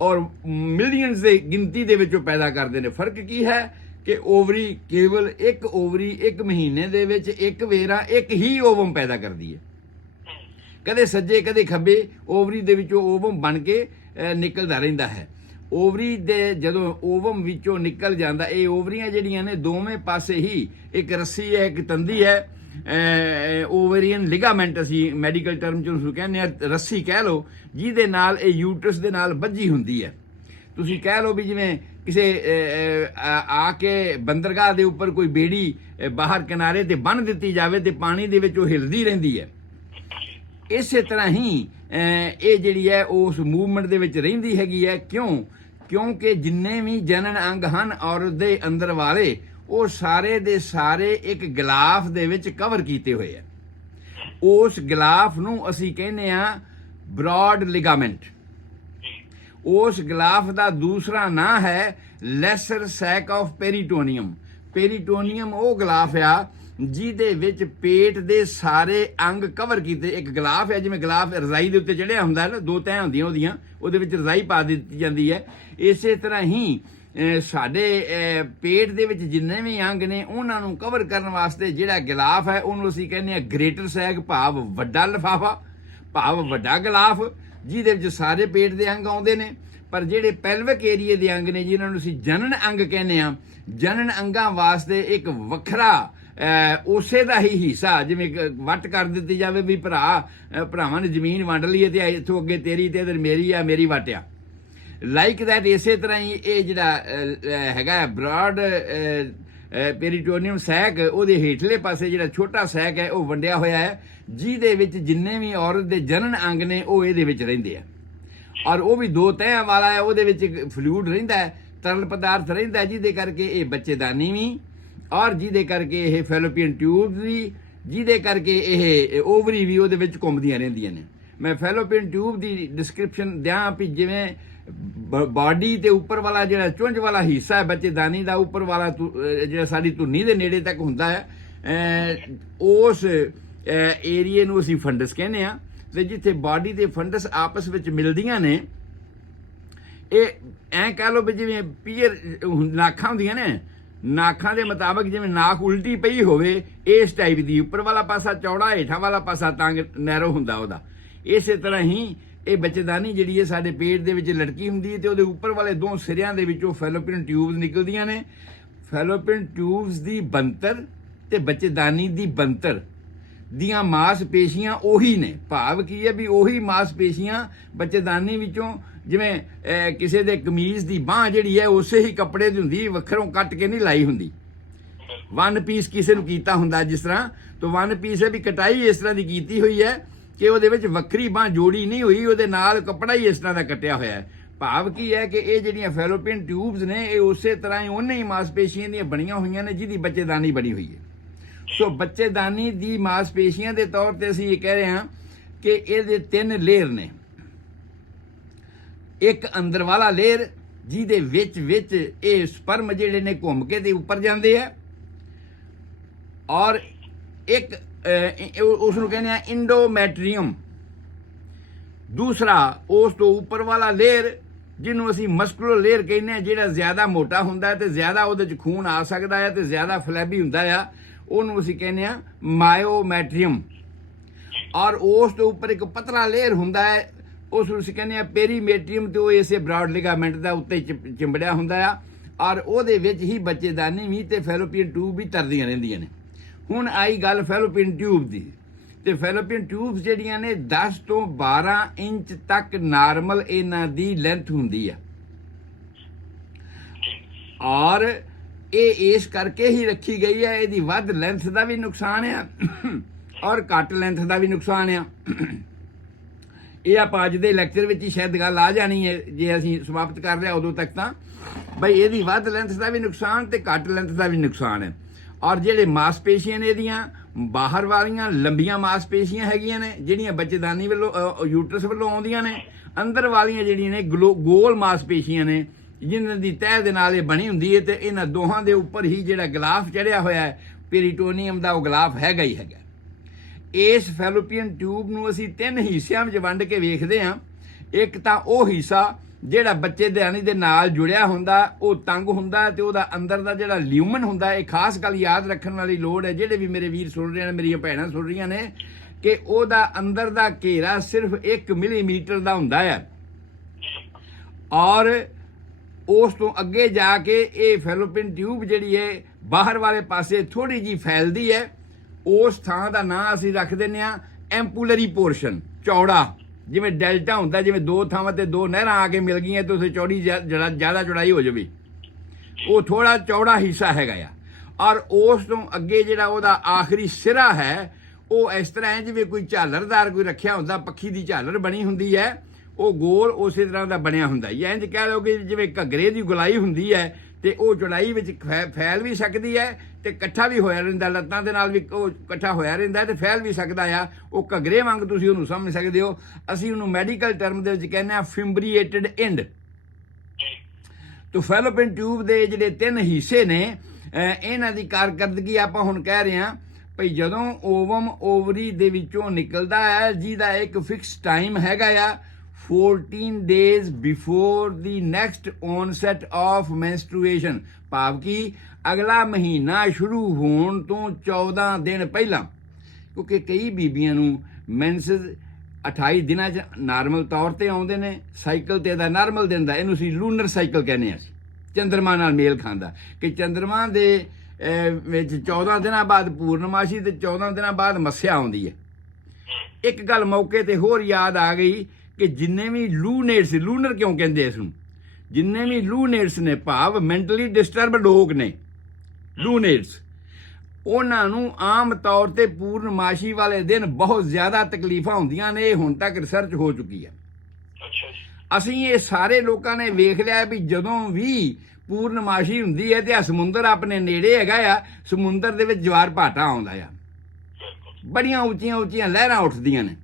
ਔਰ ਮਿਲੀਅਨਸ ਦੇ ਗਿਣਤੀ ਦੇ ਵਿੱਚ ਉਹ ਪੈਦਾ ਕਰਦੇ ਨੇ। ਫਰਕ ਕੀ ਹੈ ਕਿ ਓਵਰੀ ਕੇਵਲ ਇੱਕ ਓਵਰੀ ਇੱਕ ਮਹੀਨੇ ਦੇ ਵਿੱਚ ਇੱਕ ਵੇਰਾ ਇੱਕ ਹੀ ਓਵਮ ਪੈਦਾ ਕਰਦੀ ਹੈ, ਕਦੇ ਸੱਜੇ ਕਦੇ ਖੱਬੇ ਓਵਰੀ ਦੇ ਵਿੱਚੋਂ ਓਵਮ ਬਣ ਕੇ ਨਿਕਲਦਾ ਰਹਿੰਦਾ ਹੈ। ਓਵਰੀ ਦੇ ਜਦੋਂ ਓਵਮ ਵਿੱਚੋਂ ਨਿਕਲ ਜਾਂਦਾ, ਇਹ ਓਵਰੀਆਂ ਜਿਹੜੀਆਂ ਨੇ ਦੋਵੇਂ ਪਾਸੇ ਹੀ ਇੱਕ ਰੱਸੀ ਹੈ, ਇੱਕ ਤੰਦੀ ਹੈ, ਓਵਰੀਅਨ ਲਿਗਾਮੈਂਟ ਅਸੀਂ ਮੈਡੀਕਲ ਟਰਮ 'ਚ ਉਸਨੂੰ ਕਹਿੰਦੇ ਹਾਂ, ਰੱਸੀ ਕਹਿ ਲਓ, ਜਿਹਦੇ ਨਾਲ ਇਹ ਯੂਟਰਸ ਦੇ ਨਾਲ ਬੱਝੀ ਹੁੰਦੀ ਹੈ। ਤੁਸੀਂ ਕਹਿ ਲਓ ਵੀ ਜਿਵੇਂ ਕਿਸੇ ਆ ਕੇ ਬੰਦਰਗਾਹ ਦੇ ਉੱਪਰ ਕੋਈ ਬੇੜੀ ਬਾਹਰ ਕਿਨਾਰੇ ਤੇ ਬੰਨ੍ਹ ਦਿੱਤੀ ਜਾਵੇ ਤੇ ਪਾਣੀ ਦੇ ਵਿੱਚ ਉਹ ਹਿਲਦੀ ਰਹਿੰਦੀ ਹੈ, ਇਸੇ ਤਰ੍ਹਾਂ ਹੀ ਇਹ ਜਿਹੜੀ ਹੈ ਉਸ ਮੂਵਮੈਂਟ ਦੇ ਵਿੱਚ ਰਹਿੰਦੀ ਹੈਗੀ ਹੈ। ਕਿਉਂਕਿ ਜਿੰਨੇ ਵੀ ਜਨਨ ਅੰਗ ਹਨ ਔਰਤ ਦੇ ਅੰਦਰ ਵਾਲੇ, ਉਹ ਸਾਰੇ ਦੇ ਸਾਰੇ ਇੱਕ ਗਿਲਾਫ ਦੇ ਵਿੱਚ ਕਵਰ ਕੀਤੇ ਹੋਏ ਆ। ਉਸ ਗਿਲਾਫ ਨੂੰ ਅਸੀਂ ਕਹਿੰਦੇ ਆ ਬ੍ਰੌਡ ਲਿਗਾਮੈਂਟ। ਉਸ ਗਿਲਾਫ ਦਾ ਦੂਸਰਾ ਨਾਂ ਹੈ ਲੈਸਰ ਸੈਕ ਆਫ ਪੈਰੀਟੋਨੀਅਮ। ਪੈਰੀਟੋਨੀਅਮ ਉਹ ਗਿਲਾਫ ਆ ਜਿਹਦੇ ਵਿੱਚ ਪੇਟ ਦੇ ਸਾਰੇ ਅੰਗ ਕਵਰ ਕੀਤੇ। ਇੱਕ ਗਿਲਾਫ ਹੈ, ਜਿਵੇਂ ਗਿਲਾਫ ਰਜ਼ਾਈ ਦੇ ਉੱਤੇ ਚੜਿਆ ਹੁੰਦਾ ਹੈ ਨਾ, ਦੋ ਤਹਿ ਹੁੰਦੀਆਂ ਉਹਦੀਆਂ, ਉਹਦੇ ਵਿੱਚ ਰਜ਼ਾਈ ਪਾ ਦਿੱਤੀ ਜਾਂਦੀ ਹੈ। ਇਸੇ ਤਰ੍ਹਾਂ ਹੀ ਸਾਡੇ ਪੇਟ ਦੇ ਵਿੱਚ ਜਿੰਨੇ ਵੀ ਅੰਗ ਨੇ ਉਹਨਾਂ ਨੂੰ ਕਵਰ ਕਰਨ ਵਾਸਤੇ ਜਿਹੜਾ ਗਿਲਾਫ ਹੈ ਉਹਨੂੰ ਅਸੀਂ ਕਹਿੰਦੇ ਹਾਂ ਗ੍ਰੇਟਰ ਸੈਕ, ਭਾਵ ਵੱਡਾ ਲਿਫਾਫਾ, ਭਾਵ ਵੱਡਾ ਗਿਲਾਫ, ਜਿਹਦੇ ਵਿੱਚ ਸਾਰੇ ਪੇਟ ਦੇ ਅੰਗ ਆਉਂਦੇ ਨੇ। ਪਰ ਜਿਹੜੇ ਪੈਲਵਿਕ ਏਰੀਏ ਦੇ ਅੰਗ ਨੇ, ਜਿਨ੍ਹਾਂ ਨੂੰ ਅਸੀਂ ਜਨਨ ਅੰਗ ਕਹਿੰਦੇ ਹਾਂ, ਜਨਨ ਅੰਗਾਂ ਵਾਸਤੇ ਇੱਕ ਵੱਖਰਾ ਉਸੇ ਦਾ ਹੀ ਹਿੱਸਾ, ਜਿਵੇਂ ਵੱਟ ਕਰ ਦਿੱਤੀ ਜਾਵੇ ਵੀ ਭਰਾਵਾਂ ਨੇ ਜ਼ਮੀਨ ਵੰਡ ਲਈ ਤੇ ਇੱਥੋਂ ਅੱਗੇ ਤੇਰੀ ਤੇ ਇਧਰ ਮੇਰੀ ਆ, ਮੇਰੀ ਵੱਟ ਆ, ਲਾਈਕ ਦੈਟ। ਇਸੇ ਤਰ੍ਹਾਂ ਹੀ ਇਹ ਜਿਹੜਾ ਹੈਗਾ ਬ੍ਰੌਡ ਪੈਰੀਟੋਨੀਅਮ ਸੈਕ, ਉਹਦੇ ਹੇਠਲੇ ਪਾਸੇ ਜਿਹੜਾ ਛੋਟਾ ਸੈਕ ਹੈ ਉਹ ਵੰਡਿਆ ਹੋਇਆ ਹੈ, ਜਿਹਦੇ ਵਿੱਚ ਜਿੰਨੇ ਵੀ ਔਰਤ ਦੇ ਜਨਨ ਅੰਗ ਨੇ ਉਹ ਇਹਦੇ ਵਿੱਚ ਰਹਿੰਦੇ ਆ। ਔਰ ਉਹ ਵੀ ਦੋ ਤਹਿਆਂ ਵਾਲਾ ਹੈ, ਉਹਦੇ ਵਿੱਚ ਇੱਕ ਫਲੂਇਡ ਰਹਿੰਦਾ ਹੈ, ਤਰਲ ਪਦਾਰਥ ਰਹਿੰਦਾ, ਜਿਹਦੇ ਕਰਕੇ ਇਹ ਬੱਚੇਦਾਨੀ ਵੀ ਔਰ ਜਿਹਦੇ ਕਰਕੇ ਇਹ ਫੈਲੋਪੀਅਨ ਟਿਊਬ ਵੀ, ਜਿਹਦੇ ਕਰਕੇ ਇਹ ਓਵਰੀ ਵੀ ਉਹਦੇ ਵਿੱਚ ਘੁੰਮਦੀਆਂ ਰਹਿੰਦੀਆਂ ਨੇ। ਮੈਂ ਫੈਲੋਪੀਅਨ ਟਿਊਬ ਦੀ ਡਿਸਕ੍ਰਿਪਸ਼ਨ ਦਿਆਂ ਵੀ ਜਿਵੇਂ ਬਾਡੀ ਤੇ ਉੱਪਰ ਵਾਲਾ ਜਿਹੜਾ ਚੁੰਝ ਵਾਲਾ ਹਿੱਸਾ ਹੈ ਬੱਚੇਦਾਨੀ ਦਾ, ਉੱਪਰ ਵਾਲਾ ਜਿਹੜਾ ਸਾਡੀ ਧੁੰਨੀ ਦੇ ਨੇੜੇ ਤੱਕ ਹੁੰਦਾ ਹੈ, ਉਸ ਏਰੀਏ ਨੂੰ ਅਸੀਂ ਫੰਡਸ ਕਹਿੰਦੇ ਆ। ਤੇ ਜਿੱਥੇ ਬਾਡੀ ਤੇ ਫੰਡਸ ਆਪਸ ਵਿੱਚ ਮਿਲਦੀਆਂ ਨੇ, ਇਹ ਐਂ ਕਹਿ ਲਓ ਵੀ ਜਿਵੇਂ ਪੀਅਰ ਨਾਖਾਂ ਹੁੰਦੀਆਂ ਨੇ, ਨਾਖਾਂ ਦੇ ਮੁਤਾਬਕ ਜਿਵੇਂ ਨਾਕ ਉਲਟੀ ਪਈ ਹੋਵੇ ਇਸ ਟਾਈਪ ਦੀ, ਉੱਪਰ ਵਾਲਾ ਪਾਸਾ ਚੌੜਾ, ਹੇਠਾਂ ਵਾਲਾ ਪਾਸਾ ਤੰਗ ਨੈਰੋ ਹੁੰਦਾ ਉਹਦਾ। ਇਸੇ ਤਰ੍ਹਾਂ ਹੀ ਇਹ ਬੱਚੇਦਾਨੀ ਜਿਹੜੀ ਹੈ ਸਾਡੇ ਪੇਟ ਦੇ ਵਿੱਚ ਲਟਕੀ ਹੁੰਦੀ ਹੈ ਤੇ ਉਹਦੇ ਉੱਪਰ ਵਾਲੇ ਦੋ ਸਿਰਿਆਂ ਦੇ ਵਿੱਚੋਂ ਫੈਲੋਪੀਅਨ ਟਿਊਬਸ ਨਿਕਲਦੀਆਂ ਨੇ। ਫੈਲੋਪੀਅਨ ਟਿਊਬਸ ਦੀ ਬਣਤਰ ਤੇ ਬੱਚੇਦਾਨੀ ਦੀ ਬਣਤਰ ਦੀਆਂ ਮਾਸਪੇਸ਼ੀਆਂ ਉਹੀ ਨੇ। ਭਾਵ ਕੀ ਹੈ ਵੀ ਉਹੀ ਮਾਸਪੇਸ਼ੀਆਂ ਬੱਚੇਦਾਨੀ ਵਿੱਚੋਂ, ਜਿਵੇਂ ਕਿਸੇ ਦੇ ਕਮੀਜ਼ ਦੀ ਬਾਂਹ ਜਿਹੜੀ ਹੈ ਉਸੇ ਹੀ ਕੱਪੜੇ ਦੀ ਹੁੰਦੀ, ਵੱਖਰੋਂ ਕੱਟ ਕੇ ਨਹੀਂ ਲਾਈ ਹੁੰਦੀ। ਵਨ ਪੀਸ ਕਿਸੇ ਨੂੰ ਕੀਤਾ ਹੁੰਦਾ ਜਿਸ ਤਰ੍ਹਾਂ, ਤਾਂ ਵਨ ਪੀਸ ਹੈ ਵੀ ਕਟਾਈ ਇਸ ਤਰ੍ਹਾਂ ਦੀ ਕੀਤੀ ਹੋਈ ਹੈ ਕਿ ਉਹਦੇ ਵਿੱਚ ਵੱਖਰੀ ਬਾਂਹ ਜੋੜੀ ਨਹੀਂ ਹੋਈ, ਉਹਦੇ ਨਾਲ ਕੱਪੜਾ ਹੀ ਇਸ ਤਰ੍ਹਾਂ ਦਾ ਕੱਟਿਆ ਹੋਇਆ ਹੈ। ਭਾਵ ਕੀ ਹੈ ਕਿ ਇਹ ਜਿਹੜੀਆਂ ਫੈਲੋਪੀਅਨ ਟਿਊਬਸ ਨੇ ਇਹ ਉਸੇ ਤਰ੍ਹਾਂ ਹੀ ਉਹਨੇ ਹੀ ਮਾਸਪੇਸ਼ੀਆਂ ਦੀਆਂ ਬਣੀਆਂ ਹੋਈਆਂ ਨੇ ਜਿਹਦੀ ਬੱਚੇਦਾਨੀ ਬਣੀ ਹੋਈ ਹੈ। ਸੋ ਬੱਚੇਦਾਨੀ ਦੀ ਮਾਸਪੇਸ਼ੀਆਂ ਦੇ ਤੌਰ ਤੇ ਅਸੀਂ ਇਹ ਕਹਿ ਰਹੇ ਹਾਂ ਕਿ ਇਹਦੇ 3 ਲੇਅਰ ਨੇ। ਇੱਕ ਅੰਦਰ ਵਾਲਾ ਲੇਅਰ ਜਿਹਦੇ ਵਿੱਚ ਇਹ ਸਪਰਮ ਜਿਹੜੇ ਨੇ ਘੁੰਮ ਕੇ ਤੇ ਉੱਪਰ ਜਾਂਦੇ ਆ, ਔਰ ਇੱਕ ਉਸ ਨੂੰ ਕਹਿੰਦੇ ਆ ਇੰਡੋਮੈਟਰੀਅਮ। ਦੂਸਰਾ ਉਸ ਤੋਂ ਉੱਪਰ ਵਾਲਾ ਲੇਅਰ ਜਿਹਨੂੰ ਅਸੀਂ ਮਸਕੂਲਰ ਲੇਅਰ ਕਹਿੰਦੇ ਆ, ਜਿਹੜਾ ਜ਼ਿਆਦਾ ਮੋਟਾ ਹੁੰਦਾ ਤੇ ਜ਼ਿਆਦਾ ਉਹਦੇ 'ਚ ਖੂਨ ਆ ਸਕਦਾ ਹੈ ਤੇ ਜ਼ਿਆਦਾ ਫਲੈਬੀ ਹੁੰਦਾ ਆ, ਉਹਨੂੰ ਅਸੀਂ ਕਹਿੰਦੇ ਆ ਮਾਇਓਮੈਟਰੀਅਮ। ਔਰ ਉਸ ਤੋਂ ਉੱਪਰ ਇੱਕ ਪਤਲਾ ਲੇਅਰ ਹੁੰਦਾ ਹੈ, ਉਸ ਨੂੰ ਅਸੀਂ ਕਹਿੰਦੇ ਆ ਪੈਰੀਮੇਟਰੀਅਮ, ਤੇ ਉਹ ਇਸੇ ਬ੍ਰੌਡ ਲਿਗਾਮੈਂਟ ਦਾ ਉੱਤੇ ਚਿੰਬੜਿਆ ਹੁੰਦਾ ਆ, ਔਰ ਉਹਦੇ ਵਿੱਚ ਹੀ ਬੱਚੇਦਾਨੀ ਵੀ ਤੇ ਫੈਲੋਪੀਅਨ ਟਿਊਬ ਵੀ ਤਰਦੀਆਂ ਰਹਿੰਦੀਆਂ ਨੇ। ਹੁਣ ਆਈ ਗੱਲ ਫੈਲੋਪੀਅਨ ਟਿਊਬ ਦੀ, ਤੇ ਫੈਲੋਪੀਅਨ ਟਿਊਬਸ ਜਿਹੜੀਆਂ ਨੇ 10 ਤੋਂ 12 ਇੰਚ ਤੱਕ ਨਾਰਮਲ ਇਹਨਾਂ ਦੀ ਲੈਂਥ ਹੁੰਦੀ ਆ, ਔਰ ਇਹ ਇਸ ਕਰਕੇ ਹੀ ਰੱਖੀ ਗਈ ਹੈ। ਇਹਦੀ ਵੱਧ ਲੈਂਥ ਦਾ ਵੀ ਨੁਕਸਾਨ ਆ ਔਰ ਘੱਟ ਲੈਂਥ ਦਾ ਵੀ ਨੁਕਸਾਨ ਆ। ਇਹ ਆਪਾਂ ਅੱਜ ਦੇ ਲੈਕਚਰ ਵਿੱਚ ਹੀ ਸ਼ਾਇਦ ਗੱਲ ਆ ਜਾਣੀ ਹੈ ਜੇ ਅਸੀਂ ਸਮਾਪਤ ਕਰ ਲਿਆ ਉਦੋਂ ਤੱਕ, ਤਾਂ ਬਈ ਇਹਦੀ ਵੱਧ ਲੈਂਥ ਦਾ ਵੀ ਨੁਕਸਾਨ ਤੇ ਘੱਟ ਲੈਂਥ ਦਾ ਵੀ ਨੁਕਸਾਨ ਹੈ। ਔਰ ਜਿਹੜੇ ਮਾਸਪੇਸ਼ੀਆਂ ਨੇ ਇਹਦੀਆਂ ਬਾਹਰ ਵਾਲੀਆਂ ਲੰਬੀਆਂ ਮਾਸਪੇਸ਼ੀਆਂ ਹੈਗੀਆਂ ਨੇ ਜਿਹੜੀਆਂ ਬੱਚੇਦਾਨੀ ਵੱਲੋਂ ਯੂਟਰਸ ਵੱਲੋਂ ਆਉਂਦੀਆਂ ਨੇ, ਅੰਦਰ ਵਾਲੀਆਂ ਜਿਹੜੀਆਂ ਨੇ ਗੋਲ ਮਾਸਪੇਸ਼ੀਆਂ ਨੇ ਜਿਨ੍ਹਾਂ ਦੀ ਤਹਿ ਦੇ ਨਾਲ ਇਹ ਬਣੀ ਹੁੰਦੀ ਹੈ, ਤੇ ਇਹਨਾਂ ਦੋਹਾਂ ਦੇ ਉੱਪਰ ਹੀ ਜਿਹੜਾ ਗਲਾਫ ਚੜਿਆ ਹੋਇਆ ਹੈ ਪੈਰੀਟੋਨੀਅਮ ਦਾ, ਉਹ ਗਲਾਫ ਹੈਗਾ ਹੀ ਹੈਗਾ। ਇਸ ਫੈਲੋਪੀਅਨ ਟਿਊਬ ਨੂੰ ਅਸੀਂ 3 ਹਿੱਸਿਆਂ ਵਿੱਚ ਵੰਡ ਕੇ ਵੇਖਦੇ ਹਾਂ। ਇੱਕ ਤਾਂ ਉਹ ਹਿੱਸਾ ਜਿਹੜਾ ਬੱਚੇ ਦੇ ਆਣੀ ਦੇ ਨਾਲ ਜੁੜਿਆ ਹੁੰਦਾ, ਉਹ ਤੰਗ ਹੁੰਦਾ, ਤੇ ਉਹਦਾ ਅੰਦਰ ਦਾ ਜਿਹੜਾ ਲਿਊਮਨ ਹੁੰਦਾ, ਇਹ ਖਾਸ ਗੱਲ ਯਾਦ ਰੱਖਣ ਵਾਲੀ ਲੋੜ ਹੈ ਜਿਹੜੇ ਵੀ ਮੇਰੇ ਵੀਰ ਸੁਣ ਰਹੇ ਨੇ, ਮੇਰੀਆਂ ਭੈਣਾਂ ਸੁਣ ਰਹੀਆਂ ਨੇ, ਕਿ ਉਹਦਾ ਅੰਦਰ ਦਾ ਘੇਰਾ ਸਿਰਫ 1 ਮਿਲੀਮੀਟਰ ਦਾ ਹੁੰਦਾ ਹੈ, ਔਰ ਉਸ ਤੋਂ ਅੱਗੇ ਜਾ ਕੇ ਇਹ ਫੈਲੋਪੀਅਨ ਟਿਊਬ ਜਿਹੜੀ ਹੈ ਬਾਹਰ ਵਾਲੇ ਪਾਸੇ ਥੋੜੀ ਜੀ ਫੈਲਦੀ ਹੈ। ਉਸ ਥਾਂ ਦਾ ਨਾਂ ਅਸੀਂ ਰੱਖ ਦਿੰਦੇ ਹਾਂ ਐਂਪੂਲਰੀ ਪੋਰਸ਼ਨ, ਚੌੜਾ। ਜਿਵੇਂ ਡੈਲਟਾ ਹੁੰਦਾ, ਜਿਵੇਂ 2 ਥਾਵਾਂ ਤੇ 2 ਨਹਿਰਾਂ ਆ ਕੇ ਮਿਲ ਗਈਆਂ ਤੇ ਉੱਥੇ ਚੌੜੀ ਜ਼ਿਆਦਾ ਚੌੜਾਈ ਹੋ ਜਾਵੇ, ਉਹ ਥੋੜਾ ਚੌੜਾ ਹਿੱਸਾ ਹੈਗਾ ਆ। ਔਰ ਉਸ ਤੋਂ ਅੱਗੇ ਜਿਹੜਾ ਉਹਦਾ ਆਖਰੀ ਸਿਰਾ ਹੈ, ਉਹ ਇਸ ਤਰ੍ਹਾਂ ਹੈ ਜਿਵੇਂ ਕੋਈ ਝਾਲਰਦਾਰ ਕੋਈ ਰੱਖਿਆ ਹੁੰਦਾ, ਪੱਖੀ ਦੀ ਝਾਲਰ ਬਣੀ ਹੁੰਦੀ ਹੈ, ਉਹ ਗੋਲ ਉਸੇ ਤਰ੍ਹਾਂ ਦਾ ਬਣਿਆ ਹੁੰਦਾ। ਇੰਝ ਕਹਿ ਲਓ ਕਿ ਜਿਵੇਂ ਘੱਗਰੇ ਦੀ ਗੁਲਾਈ ਹੁੰਦੀ ਹੈ, ਤੇ ਉਹ ਚੌੜਾਈ ਵਿੱਚ ਫੈਲ ਵੀ ਸਕਦੀ ਹੈ ਤੇ ਇਕੱਠਾ ਵੀ ਹੋਇਆ ਰਹਿੰਦਾ, ਲੱਤਾਂ ਦੇ ਨਾਲ ਵੀ ਉਹ ਇਕੱਠਾ ਹੋਇਆ ਰਹਿੰਦਾ ਤੇ ਫੈਲ ਵੀ ਸਕਦਾ ਆ। ਉਹ ਘੱਗਰੇ ਵਾਂਗ ਤੁਸੀਂ ਉਹਨੂੰ ਸਮਝ ਸਕਦੇ ਹੋ। ਅਸੀਂ ਉਹਨੂੰ ਮੈਡੀਕਲ ਟਰਮ ਦੇ ਵਿੱਚ ਕਹਿੰਦੇ ਹਾਂ ਫਿੰਬਰੀਏਟਡ ਐਂਡ। ਤੋ ਫੈਲੋਪੀਅਨ ਟਿਊਬ ਦੇ ਜਿਹੜੇ 3 ਹਿੱਸੇ ਨੇ, ਇਹਨਾਂ ਦੀ ਕਾਰਕਰਦਗੀ ਆਪਾਂ ਹੁਣ ਕਹਿ ਰਹੇ ਹਾਂ ਭਈ ਜਦੋਂ ਓਵਮ ਓਵਰੀ ਦੇ ਵਿੱਚੋਂ ਨਿਕਲਦਾ ਹੈ, ਜਿਹਦਾ ਇੱਕ ਫਿਕਸ ਟਾਈਮ ਹੈਗਾ ਆ 14 days before the next onset of menstruation, ਭਾਵ ਕਿ ਅਗਲਾ ਮਹੀਨਾ ਸ਼ੁਰੂ ਹੋਣ ਤੋਂ 14 ਦਿਨ ਪਹਿਲਾਂ, ਕਿਉਂਕਿ ਕਈ ਬੀਬੀਆਂ ਨੂੰ ਮੈਂਸਸ 28 ਦਿਨਾਂ 'ਚ ਨਾਰਮਲ ਤੌਰ ਤੇ ਆਉਂਦੇ ਨੇ, ਸਾਈਕਲ ਤੇ ਦਾ ਨਾਰਮਲ ਦਿਨ ਦਾ, ਇਹਨੂੰ ਅਸੀਂ ਲੂਨਰ ਸਾਈਕਲ ਕਹਿੰਦੇ ਹਾਂ, ਅਸੀਂ ਚੰਦਰਮਾ ਨਾਲ ਮੇਲ ਖਾਂਦਾ, ਕਿ ਚੰਦਰਮਾ ਦੇ ਵਿੱਚ 14 ਦਿਨਾਂ ਬਾਅਦ ਪੂਰਨਮਾਸ਼ੀ ਤੇ 14 ਦਿਨਾਂ ਬਾਅਦ ਮੱਸਿਆ ਆਉਂਦੀ ਹੈ। ਇੱਕ ਗੱਲ ਮੌਕੇ ਤੇ ਹੋਰ ਯਾਦ ਆ ਗਈ ਕਿ ਜਿੰਨੇ ਵੀ ਲੂਨੇਟਸ, ਲੂਨਰ ਕਿਉਂ ਕਹਿੰਦੇ ਇਸ ਨੂੰ, ਜਿੰਨੇ ਵੀ ਲੂਨੇਟਸ ਨੇ, ਭਾਵ ਮੈਂਟਲੀ ਡਿਸਟਰਬ ਲੋਕ ਨੇ, ਲੂਨੇਟਸ, ਉਹਨਾਂ ਨੂੰ ਆਮ ਤੌਰ ਤੇ ਪੂਰਨਮਾਸ਼ੀ ਵਾਲੇ ਦਿਨ ਬਹੁਤ ਜ਼ਿਆਦਾ ਤਕਲੀਫਾਂ ਹੁੰਦੀਆਂ ਨੇ। ਇਹ ਹੁਣ ਤੱਕ ਰਿਸਰਚ ਹੋ ਚੁੱਕੀ ਹੈ। ਅਸੀਂ ਇਹ ਸਾਰੇ ਲੋਕਾਂ ਨੇ ਵੇਖ ਲਿਆ ਵੀ ਜਦੋਂ ਵੀ ਪੂਰਨਮਾਸ਼ੀ ਹੁੰਦੀ ਹੈ ਤੇ ਆ ਸਮੁੰਦਰ ਆਪਣੇ ਨੇੜੇ ਹੈਗਾ ਆ, ਸਮੁੰਦਰ ਦੇ ਵਿੱਚ ਜਵਾਰ ਭਾਟਾ ਆਉਂਦਾ ਆ, ਬੜੀਆਂ ਉੱਚੀਆਂ ਉੱਚੀਆਂ ਲਹਿਰਾਂ ਉੱਠਦੀਆਂ ਨੇ।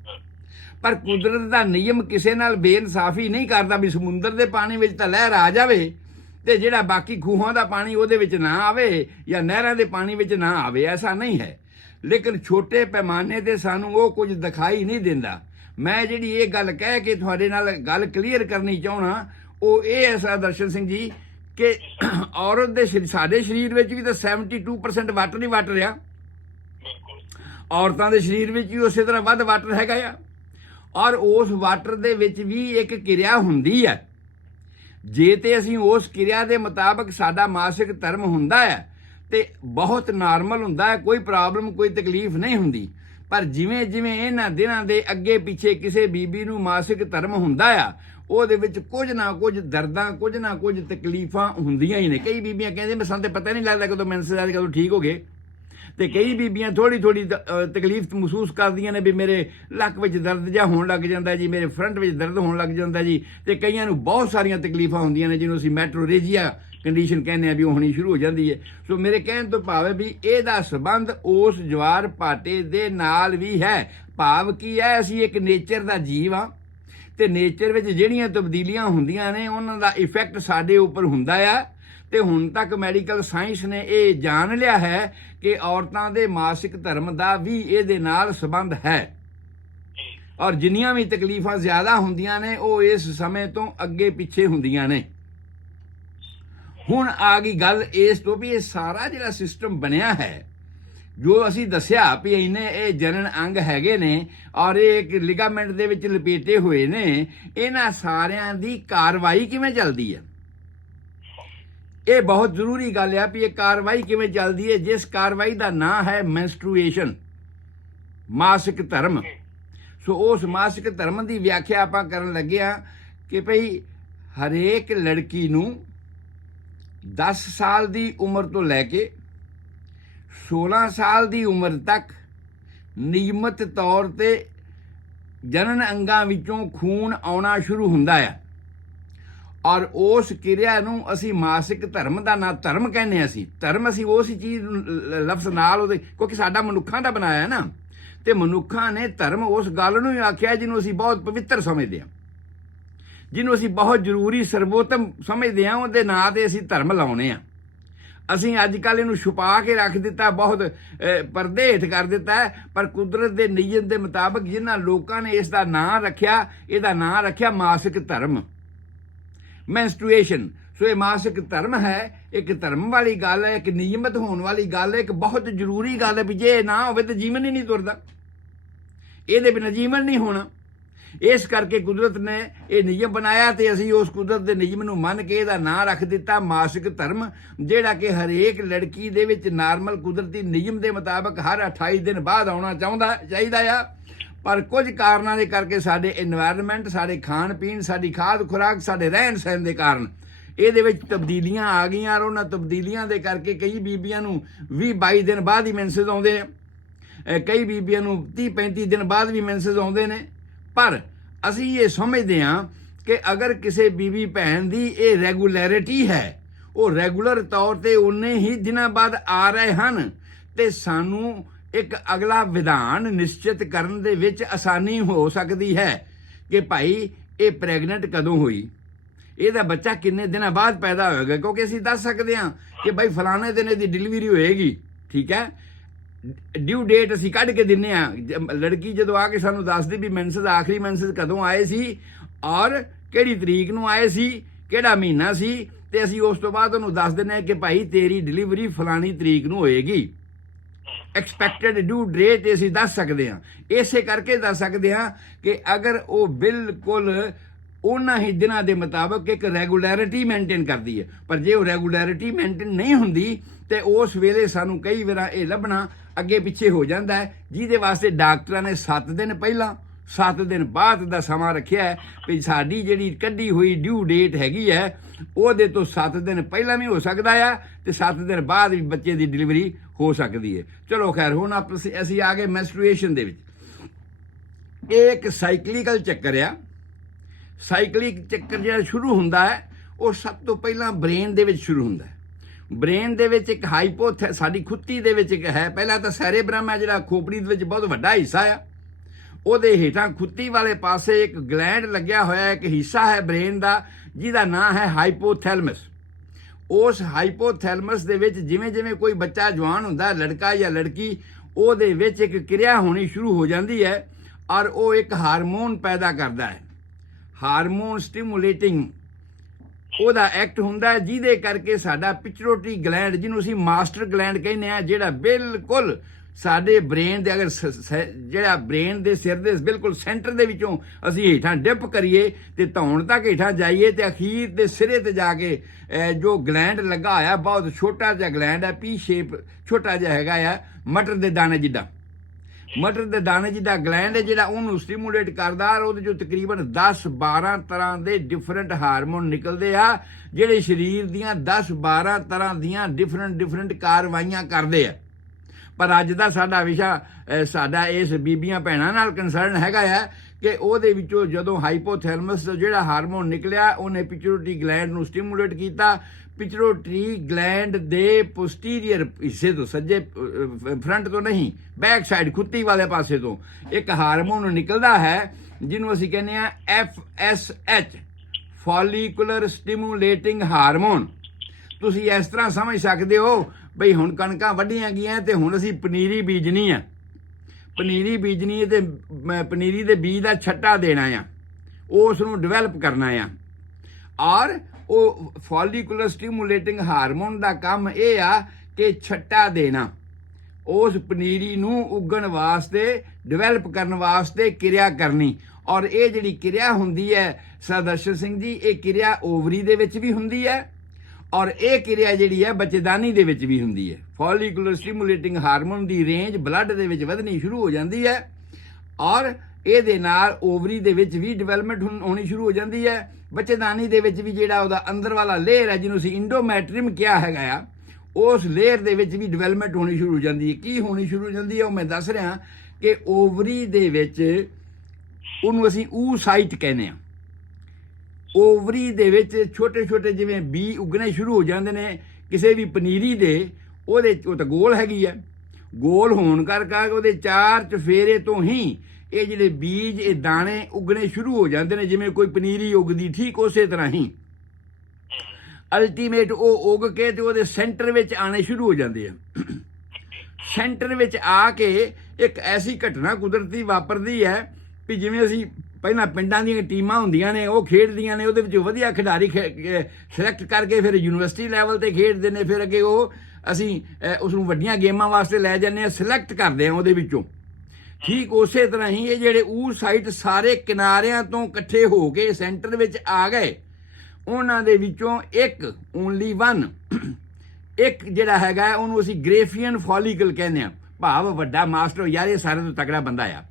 ਪਰ ਕੁਦਰਤ ਦਾ ਨਿਯਮ ਕਿਸੇ ਨਾਲ ਬੇਇਨਸਾਫੀ ਨਹੀਂ ਕਰਦਾ ਵੀ ਸਮੁੰਦਰ ਦੇ ਪਾਣੀ ਵਿੱਚ ਤਾਂ ਲਹਿਰ ਆ ਜਾਵੇ ਤੇ ਜਿਹੜਾ ਬਾਕੀ ਖੂਹਾਂ ਦਾ ਪਾਣੀ ਉਹਦੇ ਵਿੱਚ ਨਾ ਆਵੇ ਜਾਂ ਨਹਿਰਾਂ ਦੇ ਪਾਣੀ ਵਿੱਚ ਨਾ ਆਵੇ, ਐਸਾ ਨਹੀਂ ਹੈ। ਲੇਕਿਨ ਛੋਟੇ ਪੈਮਾਨੇ ਤੇ ਸਾਨੂੰ ਉਹ ਕੁਝ ਦਿਖਾਈ ਨਹੀਂ ਦਿੰਦਾ। ਮੈਂ ਜਿਹੜੀ ਇਹ ਗੱਲ ਕਹਿ ਕੇ ਤੁਹਾਡੇ ਨਾਲ ਗੱਲ ਕਲੀਅਰ ਕਰਨੀ ਚਾਹਣਾ, ਉਹ ਇਹ ਹੈ ਸਰ ਦਰਸ਼ਨ ਸਿੰਘ ਜੀ, ਕਿ ਔਰਤ ਦੇ ਸਾਡੇ ਸਰੀਰ ਵਿੱਚ ਵੀ ਤਾਂ 72% ਵਾਟਰ ਹੀ ਵਾਟਰ ਆ, ਔਰਤਾਂ ਦੇ ਸਰੀਰ ਵਿੱਚ ਵੀ ਉਸੇ ਤਰ੍ਹਾਂ ਵੱਧ ਵਾਟਰ ਹੈਗਾ ਆ। ਔਰ ਉਸ ਵਾਟਰ ਦੇ ਵਿੱਚ ਵੀ ਇੱਕ ਕਿਰਿਆ ਹੁੰਦੀ ਹੈ। ਜੇ ਤੇ ਅਸੀਂ ਉਸ ਕਿਰਿਆ ਦੇ ਮੁਤਾਬਕ ਸਾਡਾ ਮਾਸਿਕ ਧਰਮ ਹੁੰਦਾ ਹੈ ਤੇ ਬਹੁਤ ਨਾਰਮਲ ਹੁੰਦਾ ਹੈ, ਕੋਈ ਪ੍ਰੋਬਲਮ ਕੋਈ ਤਕਲੀਫ ਨਹੀਂ ਹੁੰਦੀ। ਪਰ ਜਿਵੇਂ ਜਿਵੇਂ ਇਹਨਾਂ ਦਿਨਾਂ ਦੇ ਅੱਗੇ ਪਿੱਛੇ ਕਿਸੇ ਬੀਬੀ ਨੂੰ ਮਾਸਿਕ ਧਰਮ ਹੁੰਦਾ ਆ, ਉਹਦੇ ਵਿੱਚ ਕੁਝ ਨਾ ਕੁਝ ਦਰਦਾਂ, ਕੁਝ ਨਾ ਕੁਝ ਤਕਲੀਫਾਂ ਹੁੰਦੀਆਂ ਹੀ ਨੇ। ਕਈ ਬੀਬੀਆਂ ਕਹਿੰਦੇ ਮੈਂ ਸਾਨੂੰ ਤਾਂ ਪਤਾ ਨਹੀਂ ਲੱਗਦਾ ਕਦੋਂ ਮੈਂਸਸ ਆ, ਕਦੋਂ ਠੀਕ ਹੋ ਗਏ। ਤੇ ਕਈ ਬੀਬੀਆਂ ਥੋੜੀ ਤਕਲੀਫ ਮਹਿਸੂਸ ਕਰਦੀਆਂ ਨੇ ਵੀ ਮੇਰੇ ਲੱਕ ਵਿੱਚ ਦਰਦ ਜਿਹਾ ਹੋਣ ਲੱਗ ਜਾਂਦਾ ਜੀ, ਮੇਰੇ ਫਰੰਟ ਵਿੱਚ ਦਰਦ ਹੋਣ ਲੱਗ ਜਾਂਦਾ ਜੀ। ਤੇ ਕਈਆਂ ਨੂੰ ਬਹੁਤ ਸਾਰੀਆਂ ਤਕਲੀਫਾਂ ਹੁੰਦੀਆਂ ਨੇ ਜਿਹਨੂੰ ਅਸੀਂ ਮੈਟਰੋਰੇਜੀਆ ਕੰਡੀਸ਼ਨ ਕਹਿੰਦੇ ਆ, ਵੀ ਉਹ ਹੋਣੀ ਸ਼ੁਰੂ ਹੋ ਜਾਂਦੀ ਹੈ। ਸੋ ਮੇਰੇ ਕਹਿਣ ਤੋਂ ਭਾਵ ਹੈ ਵੀ ਇਹਦਾ ਸੰਬੰਧ ਉਸ ਜਵਾਰ ਭਾਟੇ ਦੇ ਨਾਲ ਵੀ ਹੈ। ਭਾਵ ਕੀ ਹੈ, ਅਸੀਂ ਇੱਕ ਨੇਚਰ ਦਾ ਜੀਵ ਆ ਤੇ ਨੇਚਰ ਵਿੱਚ ਜਿਹੜੀਆਂ ਤਬਦੀਲੀਆਂ ਹੁੰਦੀਆਂ ਨੇ ਉਹਨਾਂ ਦਾ ਇਫੈਕਟ ਸਾਡੇ ਉੱਪਰ ਹੁੰਦਾ ਆ। ਤੇ ਹੁਣ ਤੱਕ ਮੈਡੀਕਲ ਸਾਇੰਸ ਨੇ ਇਹ ਜਾਣ ਲਿਆ ਹੈ ਕਿ ਔਰਤਾਂ ਦੇ ਮਾਸਿਕ ਧਰਮ ਦਾ ਵੀ ਇਹਦੇ ਨਾਲ ਸੰਬੰਧ ਹੈ। ਔਰ ਜਿੰਨੀਆਂ ਵੀ ਤਕਲੀਫਾਂ ਜ਼ਿਆਦਾ ਹੁੰਦੀਆਂ ਨੇ ਉਹ ਇਸ ਸਮੇਂ ਤੋਂ ਅੱਗੇ ਪਿੱਛੇ ਹੁੰਦੀਆਂ ਨੇ। ਹੁਣ ਆ ਗਈ ਗੱਲ ਇਸ ਤੋਂ ਵੀ ਇਹ ਸਾਰਾ ਜਿਹੜਾ ਸਿਸਟਮ ਬਣਿਆ ਹੈ, ਜੋ ਅਸੀਂ ਦੱਸਿਆ ਵੀ ਇਹਨੇ ਇਹ ਜਨਨ ਅੰਗ ਹੈਗੇ ਨੇ ਔਰ ਇਹ ਇੱਕ ਲਿਗਾਮੈਂਟ ਦੇ ਵਿੱਚ ਲਪੇਟੇ ਹੋਏ ਨੇ, ਇਹਨਾਂ ਸਾਰਿਆਂ ਦੀ ਕਾਰਵਾਈ ਕਿਵੇਂ ਚੱਲਦੀ ਹੈ? ਇਹ ਬਹੁਤ ਜ਼ਰੂਰੀ ਗੱਲ ਆ ਵੀ ਇਹ ਕਾਰਵਾਈ ਕਿਵੇਂ ਚੱਲਦੀ ਹੈ, ਜਿਸ ਕਾਰਵਾਈ ਦਾ ਨਾਂ ਹੈ ਮੈਂਸਟਰੂਏਸ਼ਨ, ਮਾਸਿਕ ਧਰਮ। ਸੋ ਉਸ ਮਾਸਿਕ ਧਰਮ ਦੀ ਵਿਆਖਿਆ ਆਪਾਂ ਕਰਨ ਲੱਗੇ ਹਾਂ ਕਿ ਭਈ ਹਰੇਕ ਲੜਕੀ ਨੂੰ 10 ਸਾਲ ਦੀ ਉਮਰ ਤੋਂ ਲੈ ਕੇ 16 ਸਾਲ ਦੀ ਉਮਰ ਤੱਕ ਨਿਯਮਿਤ ਤੌਰ ਤੇ ਜਨਨ ਅੰਗਾਂ ਵਿੱਚੋਂ ਖੂਨ ਆਉਣਾ ਸ਼ੁਰੂ ਹੁੰਦਾ ਹੈ। ਔਰ ਉਸ ਕਿਰਿਆ ਨੂੰ ਅਸੀਂ ਮਾਸਿਕ ਧਰਮ ਦਾ ਨਾਂ ਧਰਮ ਕਹਿੰਦੇ ਹਾਂ। ਅਸੀਂ ਧਰਮ ਅਸੀਂ ਉਸ ਚੀਜ਼ ਲਫ਼ਜ਼ ਨਾਲ ਉਹਦੇ, ਕਿਉਂਕਿ ਸਾਡਾ ਮਨੁੱਖਾਂ ਦਾ ਬਣਾਇਆ ਨਾ, ਤੇ ਮਨੁੱਖਾਂ ਨੇ ਧਰਮ ਉਸ ਗੱਲ ਨੂੰ ਹੀ ਆਖਿਆ ਜਿਹਨੂੰ ਅਸੀਂ ਬਹੁਤ ਪਵਿੱਤਰ ਸਮਝਦੇ ਹਾਂ। ਜਿਹਨੂੰ ਅਸੀਂ ਬਹੁਤ ਜ਼ਰੂਰੀ ਸਰਵੋਤਮ ਸਮਝਦੇ ਹਾਂ, ਉਹਦੇ ਨਾਂ 'ਤੇ ਅਸੀਂ ਧਰਮ ਲਾਉਣੇ ਆ। ਅਸੀਂ ਅੱਜ ਕੱਲ੍ਹ ਇਹਨੂੰ ਛੁਪਾ ਕੇ ਰੱਖ ਦਿੱਤਾ, ਬਹੁਤ ਪਰਦੇ ਹੇਠ ਕਰ ਦਿੱਤਾ ਹੈ। ਪਰ ਕੁਦਰਤ ਦੇ ਨਿਯਮ ਦੇ ਮੁਤਾਬਕ ਜਿਨ੍ਹਾਂ ਲੋਕਾਂ ਨੇ ਇਸ ਦਾ ਨਾਂ ਰੱਖਿਆ, ਇਹਦਾ ਨਾਂ ਰੱਖਿਆ ਮਾਸਿਕ ਧਰਮ, ਮੈਂਸਟਰੂਏਸ਼ਨ। ਸੋ ਇਹ ਮਾਸਿਕ ਧਰਮ ਹੈ, ਇੱਕ ਧਰਮ ਵਾਲੀ ਗੱਲ ਹੈ, ਇੱਕ ਨਿਯਮਤ ਹੋਣ ਵਾਲੀ ਗੱਲ ਹੈ, ਇੱਕ ਬਹੁਤ ਜ਼ਰੂਰੀ ਗੱਲ ਹੈ ਵੀ ਜੇ ਇਹ ਨਾ ਹੋਵੇ ਤਾਂ ਜੀਵਨ ਹੀ ਨਹੀਂ ਤੁਰਦਾ, ਇਹਦੇ ਬਿਨਾਂ ਜੀਵਨ ਨਹੀਂ ਹੋਣਾ। ਇਸ ਕਰਕੇ ਕੁਦਰਤ ਨੇ ਇਹ ਨਿਯਮ ਬਣਾਇਆ ਤੇ ਅਸੀਂ ਉਸ ਕੁਦਰਤ ਦੇ ਨਿਯਮ ਨੂੰ ਮੰਨ ਕੇ ਇਹਦਾ ਨਾਂ ਰੱਖ ਦਿੱਤਾ ਮਾਸਿਕ ਧਰਮ, ਜਿਹੜਾ ਕਿ ਹਰੇਕ ਲੜਕੀ ਦੇ ਵਿੱਚ ਨਾਰਮਲ ਕੁਦਰਤੀ ਨਿਯਮ ਦੇ ਮੁਤਾਬਕ ਹਰ 28 ਦਿਨ ਬਾਅਦ ਆਉਣਾ ਚਾਹੀਦਾ ਆ। ਪਰ ਕੁਝ ਕਾਰਨਾਂ ਦੇ ਕਰਕੇ, ਸਾਡੇ এনवायरमेंट, ਸਾਡੇ ਖਾਣ ਪੀਣ, ਸਾਡੀ ਖਾਦ ਖੁਰਾਕ, ਸਾਡੇ ਰਹਿਣ ਸਹਿਣ ਦੇ ਕਾਰਨ ਇਹਦੇ ਵਿੱਚ ਤਬਦੀਲੀਆਂ ਆ ਗਈਆਂ। ਔਰ ਉਹਨਾਂ ਤਬਦੀਲੀਆਂ ਦੇ ਕਰਕੇ ਕਈ ਬੀਬੀਆਂ ਨੂੰ 20-22 ਦਿਨ ਬਾਅਦ ਹੀ ਮੈਂਸੇਜ ਆਉਂਦੇ ਆ, ਕਈ ਬੀਬੀਆਂ ਨੂੰ 30-35 ਦਿਨ ਬਾਅਦ ਵੀ ਮੈਂਸੇਜ ਆਉਂਦੇ ਨੇ। ਪਰ ਅਸੀਂ ਇਹ ਸਮਝਦੇ ਹਾਂ ਕਿ ਅਗਰ ਕਿਸੇ ਬੀਬੀ ਭੈਣ ਦੀ ਇਹ ਰੈਗੂਲੈਰਿਟੀ ਹੈ, ਉਹ ਰੈਗੂਲਰ ਤੌਰ 'ਤੇ ਉਨੇ ਹੀ ਦਿਨਾਂ ਬਾਅਦ ਆ ਰਹੇ ਹਨ, ਤੇ ਸਾਨੂੰ ਇੱਕ ਅਗਲਾ ਵਿਧਾਨ ਨਿਸ਼ਚਿਤ ਕਰਨ ਦੇ ਵਿੱਚ ਆਸਾਨੀ ਹੋ ਸਕਦੀ ਹੈ ਕਿ ਭਾਈ ਇਹ ਪ੍ਰੈਗਨੈਂਟ ਕਦੋਂ ਹੋਈ, ਇਹਦਾ ਬੱਚਾ ਕਿੰਨੇ ਦਿਨਾਂ ਬਾਅਦ ਪੈਦਾ ਹੋਏਗਾ। ਕਿਉਂਕਿ ਅਸੀਂ ਦੱਸ ਸਕਦੇ ਹਾਂ ਕਿ ਭਾਈ ਫਲਾਣੇ ਦਿਨ ਇਹਦੀ ਡਿਲੀਵਰੀ ਹੋਏਗੀ, ਠੀਕ ਹੈ, ਡਿਊ ਡੇਟ ਅਸੀਂ ਕੱਢ ਕੇ ਦਿੰਦੇ ਹਾਂ। ਲੜਕੀ ਜਦੋਂ ਆ ਕੇ ਸਾਨੂੰ ਦੱਸਦੀ ਵੀ ਮੈਂਸੇਜ, ਆਖਰੀ ਮੈਂਸੇਜ ਕਦੋਂ ਆਏ ਸੀ ਔਰ ਕਿਹੜੀ ਤਰੀਕ ਨੂੰ ਆਏ ਸੀ, ਕਿਹੜਾ ਮਹੀਨਾ ਸੀ, ਤੇ ਅਸੀਂ ਉਸ ਤੋਂ ਬਾਅਦ ਉਹਨੂੰ ਦੱਸ ਦਿੰਦੇ ਹਾਂ ਕਿ ਭਾਈ ਤੇਰੀ ਡਿਲੀਵਰੀ ਫਲਾਣੀ ਤਰੀਕ ਨੂੰ ਹੋਏਗੀ। ਐਕਸਪੈਕਟਡ ਡਿਊ ਡੇਟ ਅਸੀਂ ਦੱਸ ਸਕਦੇ ਹਾਂ। ਇਸੇ ਕਰਕੇ ਦੱਸ ਸਕਦੇ ਹਾਂ ਕਿ ਅਗਰ ਉਹ ਬਿਲਕੁਲ ਉਹਨਾਂ ਹੀ ਦਿਨਾਂ ਦੇ ਮੁਤਾਬਕ ਇੱਕ ਰੈਗੂਲੈਰਿਟੀ ਮੇਨਟੇਨ ਕਰਦੀ ਹੈ। ਪਰ ਜੇ ਉਹ ਰੈਗੂਲੈਰਿਟੀ ਮੇਨਟੇਨ ਨਹੀਂ ਹੁੰਦੀ ਤੇ ਉਸ ਵੇਲੇ ਸਾਨੂੰ ਕਈ ਵਾਰ ਇਹ ਲੱਭਣਾ ਅੱਗੇ ਪਿੱਛੇ ਹੋ ਜਾਂਦਾ ਹੈ, ਜਿਹਦੇ ਵਾਸਤੇ ਡਾਕਟਰਾਂ ਨੇ 7 ਦਿਨ ਪਹਿਲਾਂ 7 ਦਿਨ ਬਾਅਦ ਦਾ ਸਮਾਂ ਰੱਖਿਆ ਹੈ ਵੀ ਸਾਡੀ ਜਿਹੜੀ ਕੱਢੀ ਹੋਈ ਡਿਊ ਡੇਟ ਹੈਗੀ ਹੈ ਉਹਦੇ ਤੋਂ 7 ਦਿਨ ਪਹਿਲਾਂ ਵੀ ਹੋ ਸਕਦਾ ਆ ਤੇ 7 ਦਿਨ ਬਾਅਦ ਵੀ ਬੱਚੇ ਦੀ ਡਿਲੀਵਰੀ ਹੋ ਸਕਦੀ ਹੈ। ਚਲੋ ਖੈਰ, ਹੁਣ ਅਸੀਂ ਆ ਗਏ ਮੈਂਸਟਰੂਏਸ਼ਨ ਦੇ ਵਿੱਚ। ਇਹ ਇੱਕ ਸਾਈਕਲੀਕਲ ਚੱਕਰ ਆ। ਸਾਈਕਲਿਕ ਚੱਕਰ ਜਿਹੜਾ ਸ਼ੁਰੂ ਹੁੰਦਾ ਹੈ ਉਹ ਸਭ ਤੋਂ ਪਹਿਲਾਂ ਬ੍ਰੇਨ ਦੇ ਵਿੱਚ ਸ਼ੁਰੂ ਹੁੰਦਾ ਹੈ। ਬ੍ਰੇਨ ਦੇ ਵਿੱਚ ਇੱਕ ਸਾਡੀ ਖੁੱਤੀ ਦੇ ਵਿੱਚ ਇੱਕ ਹੈ, ਪਹਿਲਾਂ ਤਾਂ ਸੈਰੇਬਰਮ ਹੈ ਜਿਹੜਾ ਖੋਪੜੀ ਦੇ ਵਿੱਚ ਬਹੁਤ ਵੱਡਾ ਹਿੱਸਾ ਆ, ਉਹਦੇ ਹੇਠਾਂ ਖੁੱਤੀ ਵਾਲੇ ਪਾਸੇ ਇੱਕ ਗਲੈਂਡ ਲੱਗਿਆ ਹੋਇਆ, ਇੱਕ ਹਿੱਸਾ ਹੈ ਬ੍ਰੇਨ ਦਾ ਜਿਹਦਾ ਨਾਂ ਹੈ ਹਾਈਪੋਥੈਲਮਸ। ਉਸ ਹਾਈਪੋਥੈਲਮਸ ਦੇ ਵਿੱਚ ਜਿਵੇਂ ਜਿਵੇਂ ਕੋਈ ਬੱਚਾ ਜਵਾਨ ਹੁੰਦਾ, ਲੜਕਾ ਜਾਂ ਲੜਕੀ, ਉਹਦੇ ਵਿੱਚ ਇੱਕ ਕਿਰਿਆ ਹੋਣੀ ਸ਼ੁਰੂ ਹੋ ਜਾਂਦੀ ਹੈ ਔਰ ਉਹ ਇੱਕ ਹਾਰਮੋਨ ਪੈਦਾ ਕਰਦਾ ਹੈ, ਹਾਰਮੋਨ ਸਟਿਮੂਲੇਟਿੰਗ ਉਹਦਾ ਐਕਟ ਹੁੰਦਾ ਹੈ, ਜਿਹਦੇ ਕਰਕੇ ਸਾਡਾ ਪਿਚਰੋਟਰੀ ਗਲੈਂਡ, ਜਿਹਨੂੰ ਅਸੀਂ ਮਾਸਟਰ ਗਲੈਂਡ ਕਹਿੰਦੇ ਆ, ਜਿਹੜਾ ਬਿਲਕੁਲ ਸਾਡੇ ਬ੍ਰੇਨ ਦੇ, ਅਗਰ ਜਿਹੜਾ ਬ੍ਰੇਨ ਦੇ ਸਿਰ ਦੇ ਬਿਲਕੁਲ ਸੈਂਟਰ ਦੇ ਵਿੱਚੋਂ ਅਸੀਂ ਹੇਠਾਂ ਡਿਪ ਕਰੀਏ ਤੇ ਧੌਣ ਤੱਕ ਹੇਠਾਂ ਜਾਈਏ ਤੇ ਅਖੀਰ ਦੇ ਸਿਰੇ ਤੇ ਜਾ ਕੇ ਜੋ ਗਲੈਂਡ ਲੱਗਾ ਹੋਇਆ, ਬਹੁਤ ਛੋਟਾ ਜਿਹਾ ਗਲੈਂਡ ਹੈ, ਪੀ ਸ਼ੇਪ ਛੋਟਾ ਜਿਹਾ ਹੈਗਾ ਆ, ਮਟਰ ਦੇ ਦਾਣੇ ਜਿੱਦਾਂ, ਮਟਰ ਦੇ ਦਾਣੇ ਜਿੱਦਾਂ ਗਲੈਂਡ ਹੈ ਜਿਹੜਾ ਉਹਨੂੰ ਸਟਿਮੂਲੇਟ ਕਰਦਾ। ਔਰ ਉਹਦੇ 'ਚੋਂ ਤਕਰੀਬਨ 10-12 ਤਰ੍ਹਾਂ ਦੇ ਡਿਫਰੈਂਟ ਹਾਰਮੋਨ ਨਿਕਲਦੇ ਆ ਜਿਹੜੇ ਸਰੀਰ ਦੀਆਂ 10-12 ਤਰ੍ਹਾਂ ਦੀਆਂ ਡਿਫਰੈਂਟ ਕਾਰਵਾਈਆਂ ਕਰਦੇ ਆ। ਪਰ ਅੱਜ ਦਾ ਸਾਡਾ ਵਿਸ਼ਾ, ਸਾਡਾ ਇਸ ਬੀਬੀਆਂ ਭੈਣਾਂ ਨਾਲ ਕੰਸਰਨ ਹੈਗਾ ਆ ਕਿ ਉਹਦੇ ਵਿੱਚੋਂ ਜਦੋਂ ਹਾਈਪੋਥੈਲਮਸ ਤੋਂ ਜਿਹੜਾ ਹਾਰਮੋਨ ਨਿਕਲਿਆ ਉਹਨੇ ਪਿਚਰੋਟਰੀ ਗਲੈਂਡ ਨੂੰ ਸਟਿਮੂਲੇਟ ਕੀਤਾ। ਪਿਚਰੋਟਰੀ ਗਲੈਂਡ ਦੇ ਪੋਸਟੀਰੀਅਰ ਹਿੱਸੇ ਤੋਂ, ਸੱਜੇ ਫਰੰਟ ਤੋਂ ਨਹੀਂ, ਬੈਕ ਸਾਈਡ ਖੁੱਤੀ ਵਾਲੇ ਪਾਸੇ ਤੋਂ ਇੱਕ ਹਾਰਮੋਨ ਨਿਕਲਦਾ ਹੈ ਜਿਹਨੂੰ ਅਸੀਂ ਕਹਿੰਦੇ ਆ FSH, ਫੋਲੀਕੂਲਰ ਸਟਿਮੂਲੇਟਿੰਗ ਹਾਰਮੋਨ। ਤੁਸੀਂ ਇਸ ਤਰ੍ਹਾਂ ਸਮਝ ਸਕਦੇ ਹੋ ਬਈ ਹੁਣ ਕਣਕਾਂ ਵੱਢੀਆਂ ਗਈਆਂ ਤੇ ਹੁਣ ਅਸੀਂ ਪਨੀਰੀ ਬੀਜਣੀ ਆ, ਪਨੀਰੀ ਬੀਜਣੀ ਹੈ ਤੇ ਪਨੀਰੀ ਦੇ ਬੀਜ ਦਾ ਛੱਟਾ ਦੇਣਾ ਆ, ਉਸ ਨੂੰ ਡਿਵੈਲਪ ਕਰਨਾ ਆ। ਔਰ ਉਹ ਫੋਲੀਕੂਲਰ ਸਟਿਮੂਲੇਟਿੰਗ ਹਾਰਮੋਨ ਦਾ ਕੰਮ ਇਹ ਆ ਕਿ ਛੱਟਾ ਦੇਣਾ, ਉਸ ਪਨੀਰੀ ਨੂੰ ਉੱਗਣ ਵਾਸਤੇ, ਡਿਵੈਲਪ ਕਰਨ ਵਾਸਤੇ ਕਿਰਿਆ ਕਰਨੀ। ਔਰ ਇਹ ਜਿਹੜੀ ਕਿਰਿਆ ਹੁੰਦੀ ਹੈ ਸਰਦਰਸ਼ਨ ਸਿੰਘ ਜੀ, ਇਹ ਕਿਰਿਆ ਓਵਰੀ ਦੇ ਵਿੱਚ ਵੀ ਹੁੰਦੀ ਹੈ ਔਰ ਇਹ ਕਿਰਿਆ ਜਿਹੜੀ ਹੈ ਬੱਚੇਦਾਨੀ ਦੇ ਵਿੱਚ ਵੀ ਹੁੰਦੀ ਹੈ। ਫੋਲੀਕੂਲਰ ਸਟਿਮੂਲੇਟਿੰਗ ਹਾਰਮੋਨ ਦੀ ਰੇਂਜ ਬਲੱਡ ਦੇ ਵਿੱਚ ਵਧਣੀ ਸ਼ੁਰੂ ਹੋ ਜਾਂਦੀ ਹੈ ਔਰ ਇਹਦੇ ਨਾਲ ਓਵਰੀ ਦੇ ਵਿੱਚ ਵੀ ਡਿਵੈਲਪਮੈਂਟ ਹੋਣੀ ਸ਼ੁਰੂ ਹੋ ਜਾਂਦੀ ਹੈ। ਬੱਚੇਦਾਨੀ ਦੇ ਵਿੱਚ ਵੀ ਜਿਹੜਾ ਉਹਦਾ ਅੰਦਰ ਵਾਲਾ ਲੇਅਰ ਹੈ ਜਿਹਨੂੰ ਅਸੀਂ ਇੰਡੋਮੈਟਰੀਅਮ ਕਿਹਾ ਹੈਗਾ ਆ, ਉਸ ਲੇਅਰ ਦੇ ਵਿੱਚ ਵੀ ਡਿਵੈਲਪਮੈਂਟ ਹੋਣੀ ਸ਼ੁਰੂ ਹੋ ਜਾਂਦੀ ਹੈ। ਕੀ ਹੋਣੀ ਸ਼ੁਰੂ ਹੋ ਜਾਂਦੀ ਹੈ ਉਹ ਮੈਂ ਦੱਸ ਰਿਹਾ ਕਿ ਓਵਰੀ ਦੇ ਵਿੱਚ, ਉਹਨੂੰ ਅਸੀਂ ਊਸਾਈਟ ਕਹਿੰਦੇ ਹਾਂ, ਓਵਰੀ ਦੇ ਵਿੱਚ ਛੋਟੇ ਛੋਟੇ ਜਿਵੇਂ ਬੀ ਉੱਗਣੇ ਸ਼ੁਰੂ ਹੋ ਜਾਂਦੇ ਨੇ ਕਿਸੇ ਵੀ ਪਨੀਰੀ ਦੇ। ਉਹ ਤਾਂ ਗੋਲ ਹੈਗੀ ਹੈ, ਗੋਲ ਹੋਣ ਕਰਕੇ ਉਹਦੇ 4 ਚਫੇਰੇ ਤੋਂ ਹੀ ਇਹ ਜਿਹੜੇ ਬੀਜ ਇਹ ਦਾਣੇ ਉੱਗਣੇ ਸ਼ੁਰੂ ਹੋ ਜਾਂਦੇ ਨੇ, ਜਿਵੇਂ ਕੋਈ ਪਨੀਰੀ ਉੱਗਦੀ, ਠੀਕ ਉਸੇ ਤਰ੍ਹਾਂ ਹੀ ਅਲਟੀਮੇਟ ਉਹ ਉੱਗ ਕੇ ਤੇ ਉਹਦੇ ਸੈਂਟਰ ਵਿੱਚ ਆਣੇ ਸ਼ੁਰੂ ਹੋ ਜਾਂਦੇ ਆ। ਸੈਂਟਰ ਵਿੱਚ ਆ ਕੇ ਇੱਕ ਐਸੀ ਘਟਨਾ ਕੁਦਰਤੀ ਵਾਪਰਦੀ ਹੈ ਵੀ ਜਿਵੇਂ ਅਸੀਂ ਪਹਿਲਾਂ ਪਿੰਡਾਂ ਦੀਆਂ ਟੀਮਾਂ ਹੁੰਦੀਆਂ ਨੇ, ਉਹ ਖੇਡਦੀਆਂ ਨੇ, ਉਹਦੇ ਵਿੱਚ ਵਧੀਆ ਖਿਡਾਰੀ ਸਿਲੈਕਟ ਕਰਕੇ ਫਿਰ ਯੂਨੀਵਰਸਿਟੀ ਲੈਵਲ 'ਤੇ ਖੇਡਦੇ ਨੇ, ਫਿਰ ਅੱਗੇ ਉਹ ਅਸੀਂ ਉਸ ਨੂੰ ਵੱਡੀਆਂ ਗੇਮਾਂ ਵਾਸਤੇ ਲੈ ਜਾਂਦੇ ਹਾਂ, ਸਿਲੈਕਟ ਕਰਦੇ ਹਾਂ ਉਹਦੇ ਵਿੱਚੋਂ। ਠੀਕ ਉਸੇ ਤਰ੍ਹਾਂ ਹੀ ਇਹ ਜਿਹੜੇ ਸਾਈਟ ਸਾਰੇ ਕਿਨਾਰਿਆਂ ਤੋਂ ਇਕੱਠੇ ਹੋ ਕੇ ਸੈਂਟਰ ਵਿੱਚ ਆ ਗਏ, ਉਹਨਾਂ ਦੇ ਵਿੱਚੋਂ ਇੱਕ ਓਨਲੀ ਵਨ ਇੱਕ ਜਿਹੜਾ ਹੈਗਾ ਉਹਨੂੰ ਅਸੀਂ ਗ੍ਰੇਫੀਅਨ ਫੋਲੀਕਲ ਕਹਿੰਦੇ ਹਾਂ, ਭਾਵ ਵੱਡਾ ਮਾਸਟਰ। ਯਾਰ ਇਹ ਸਾਰੇ ਤੋਂ ਤਕੜਾ ਬੰਦਾ ਆ,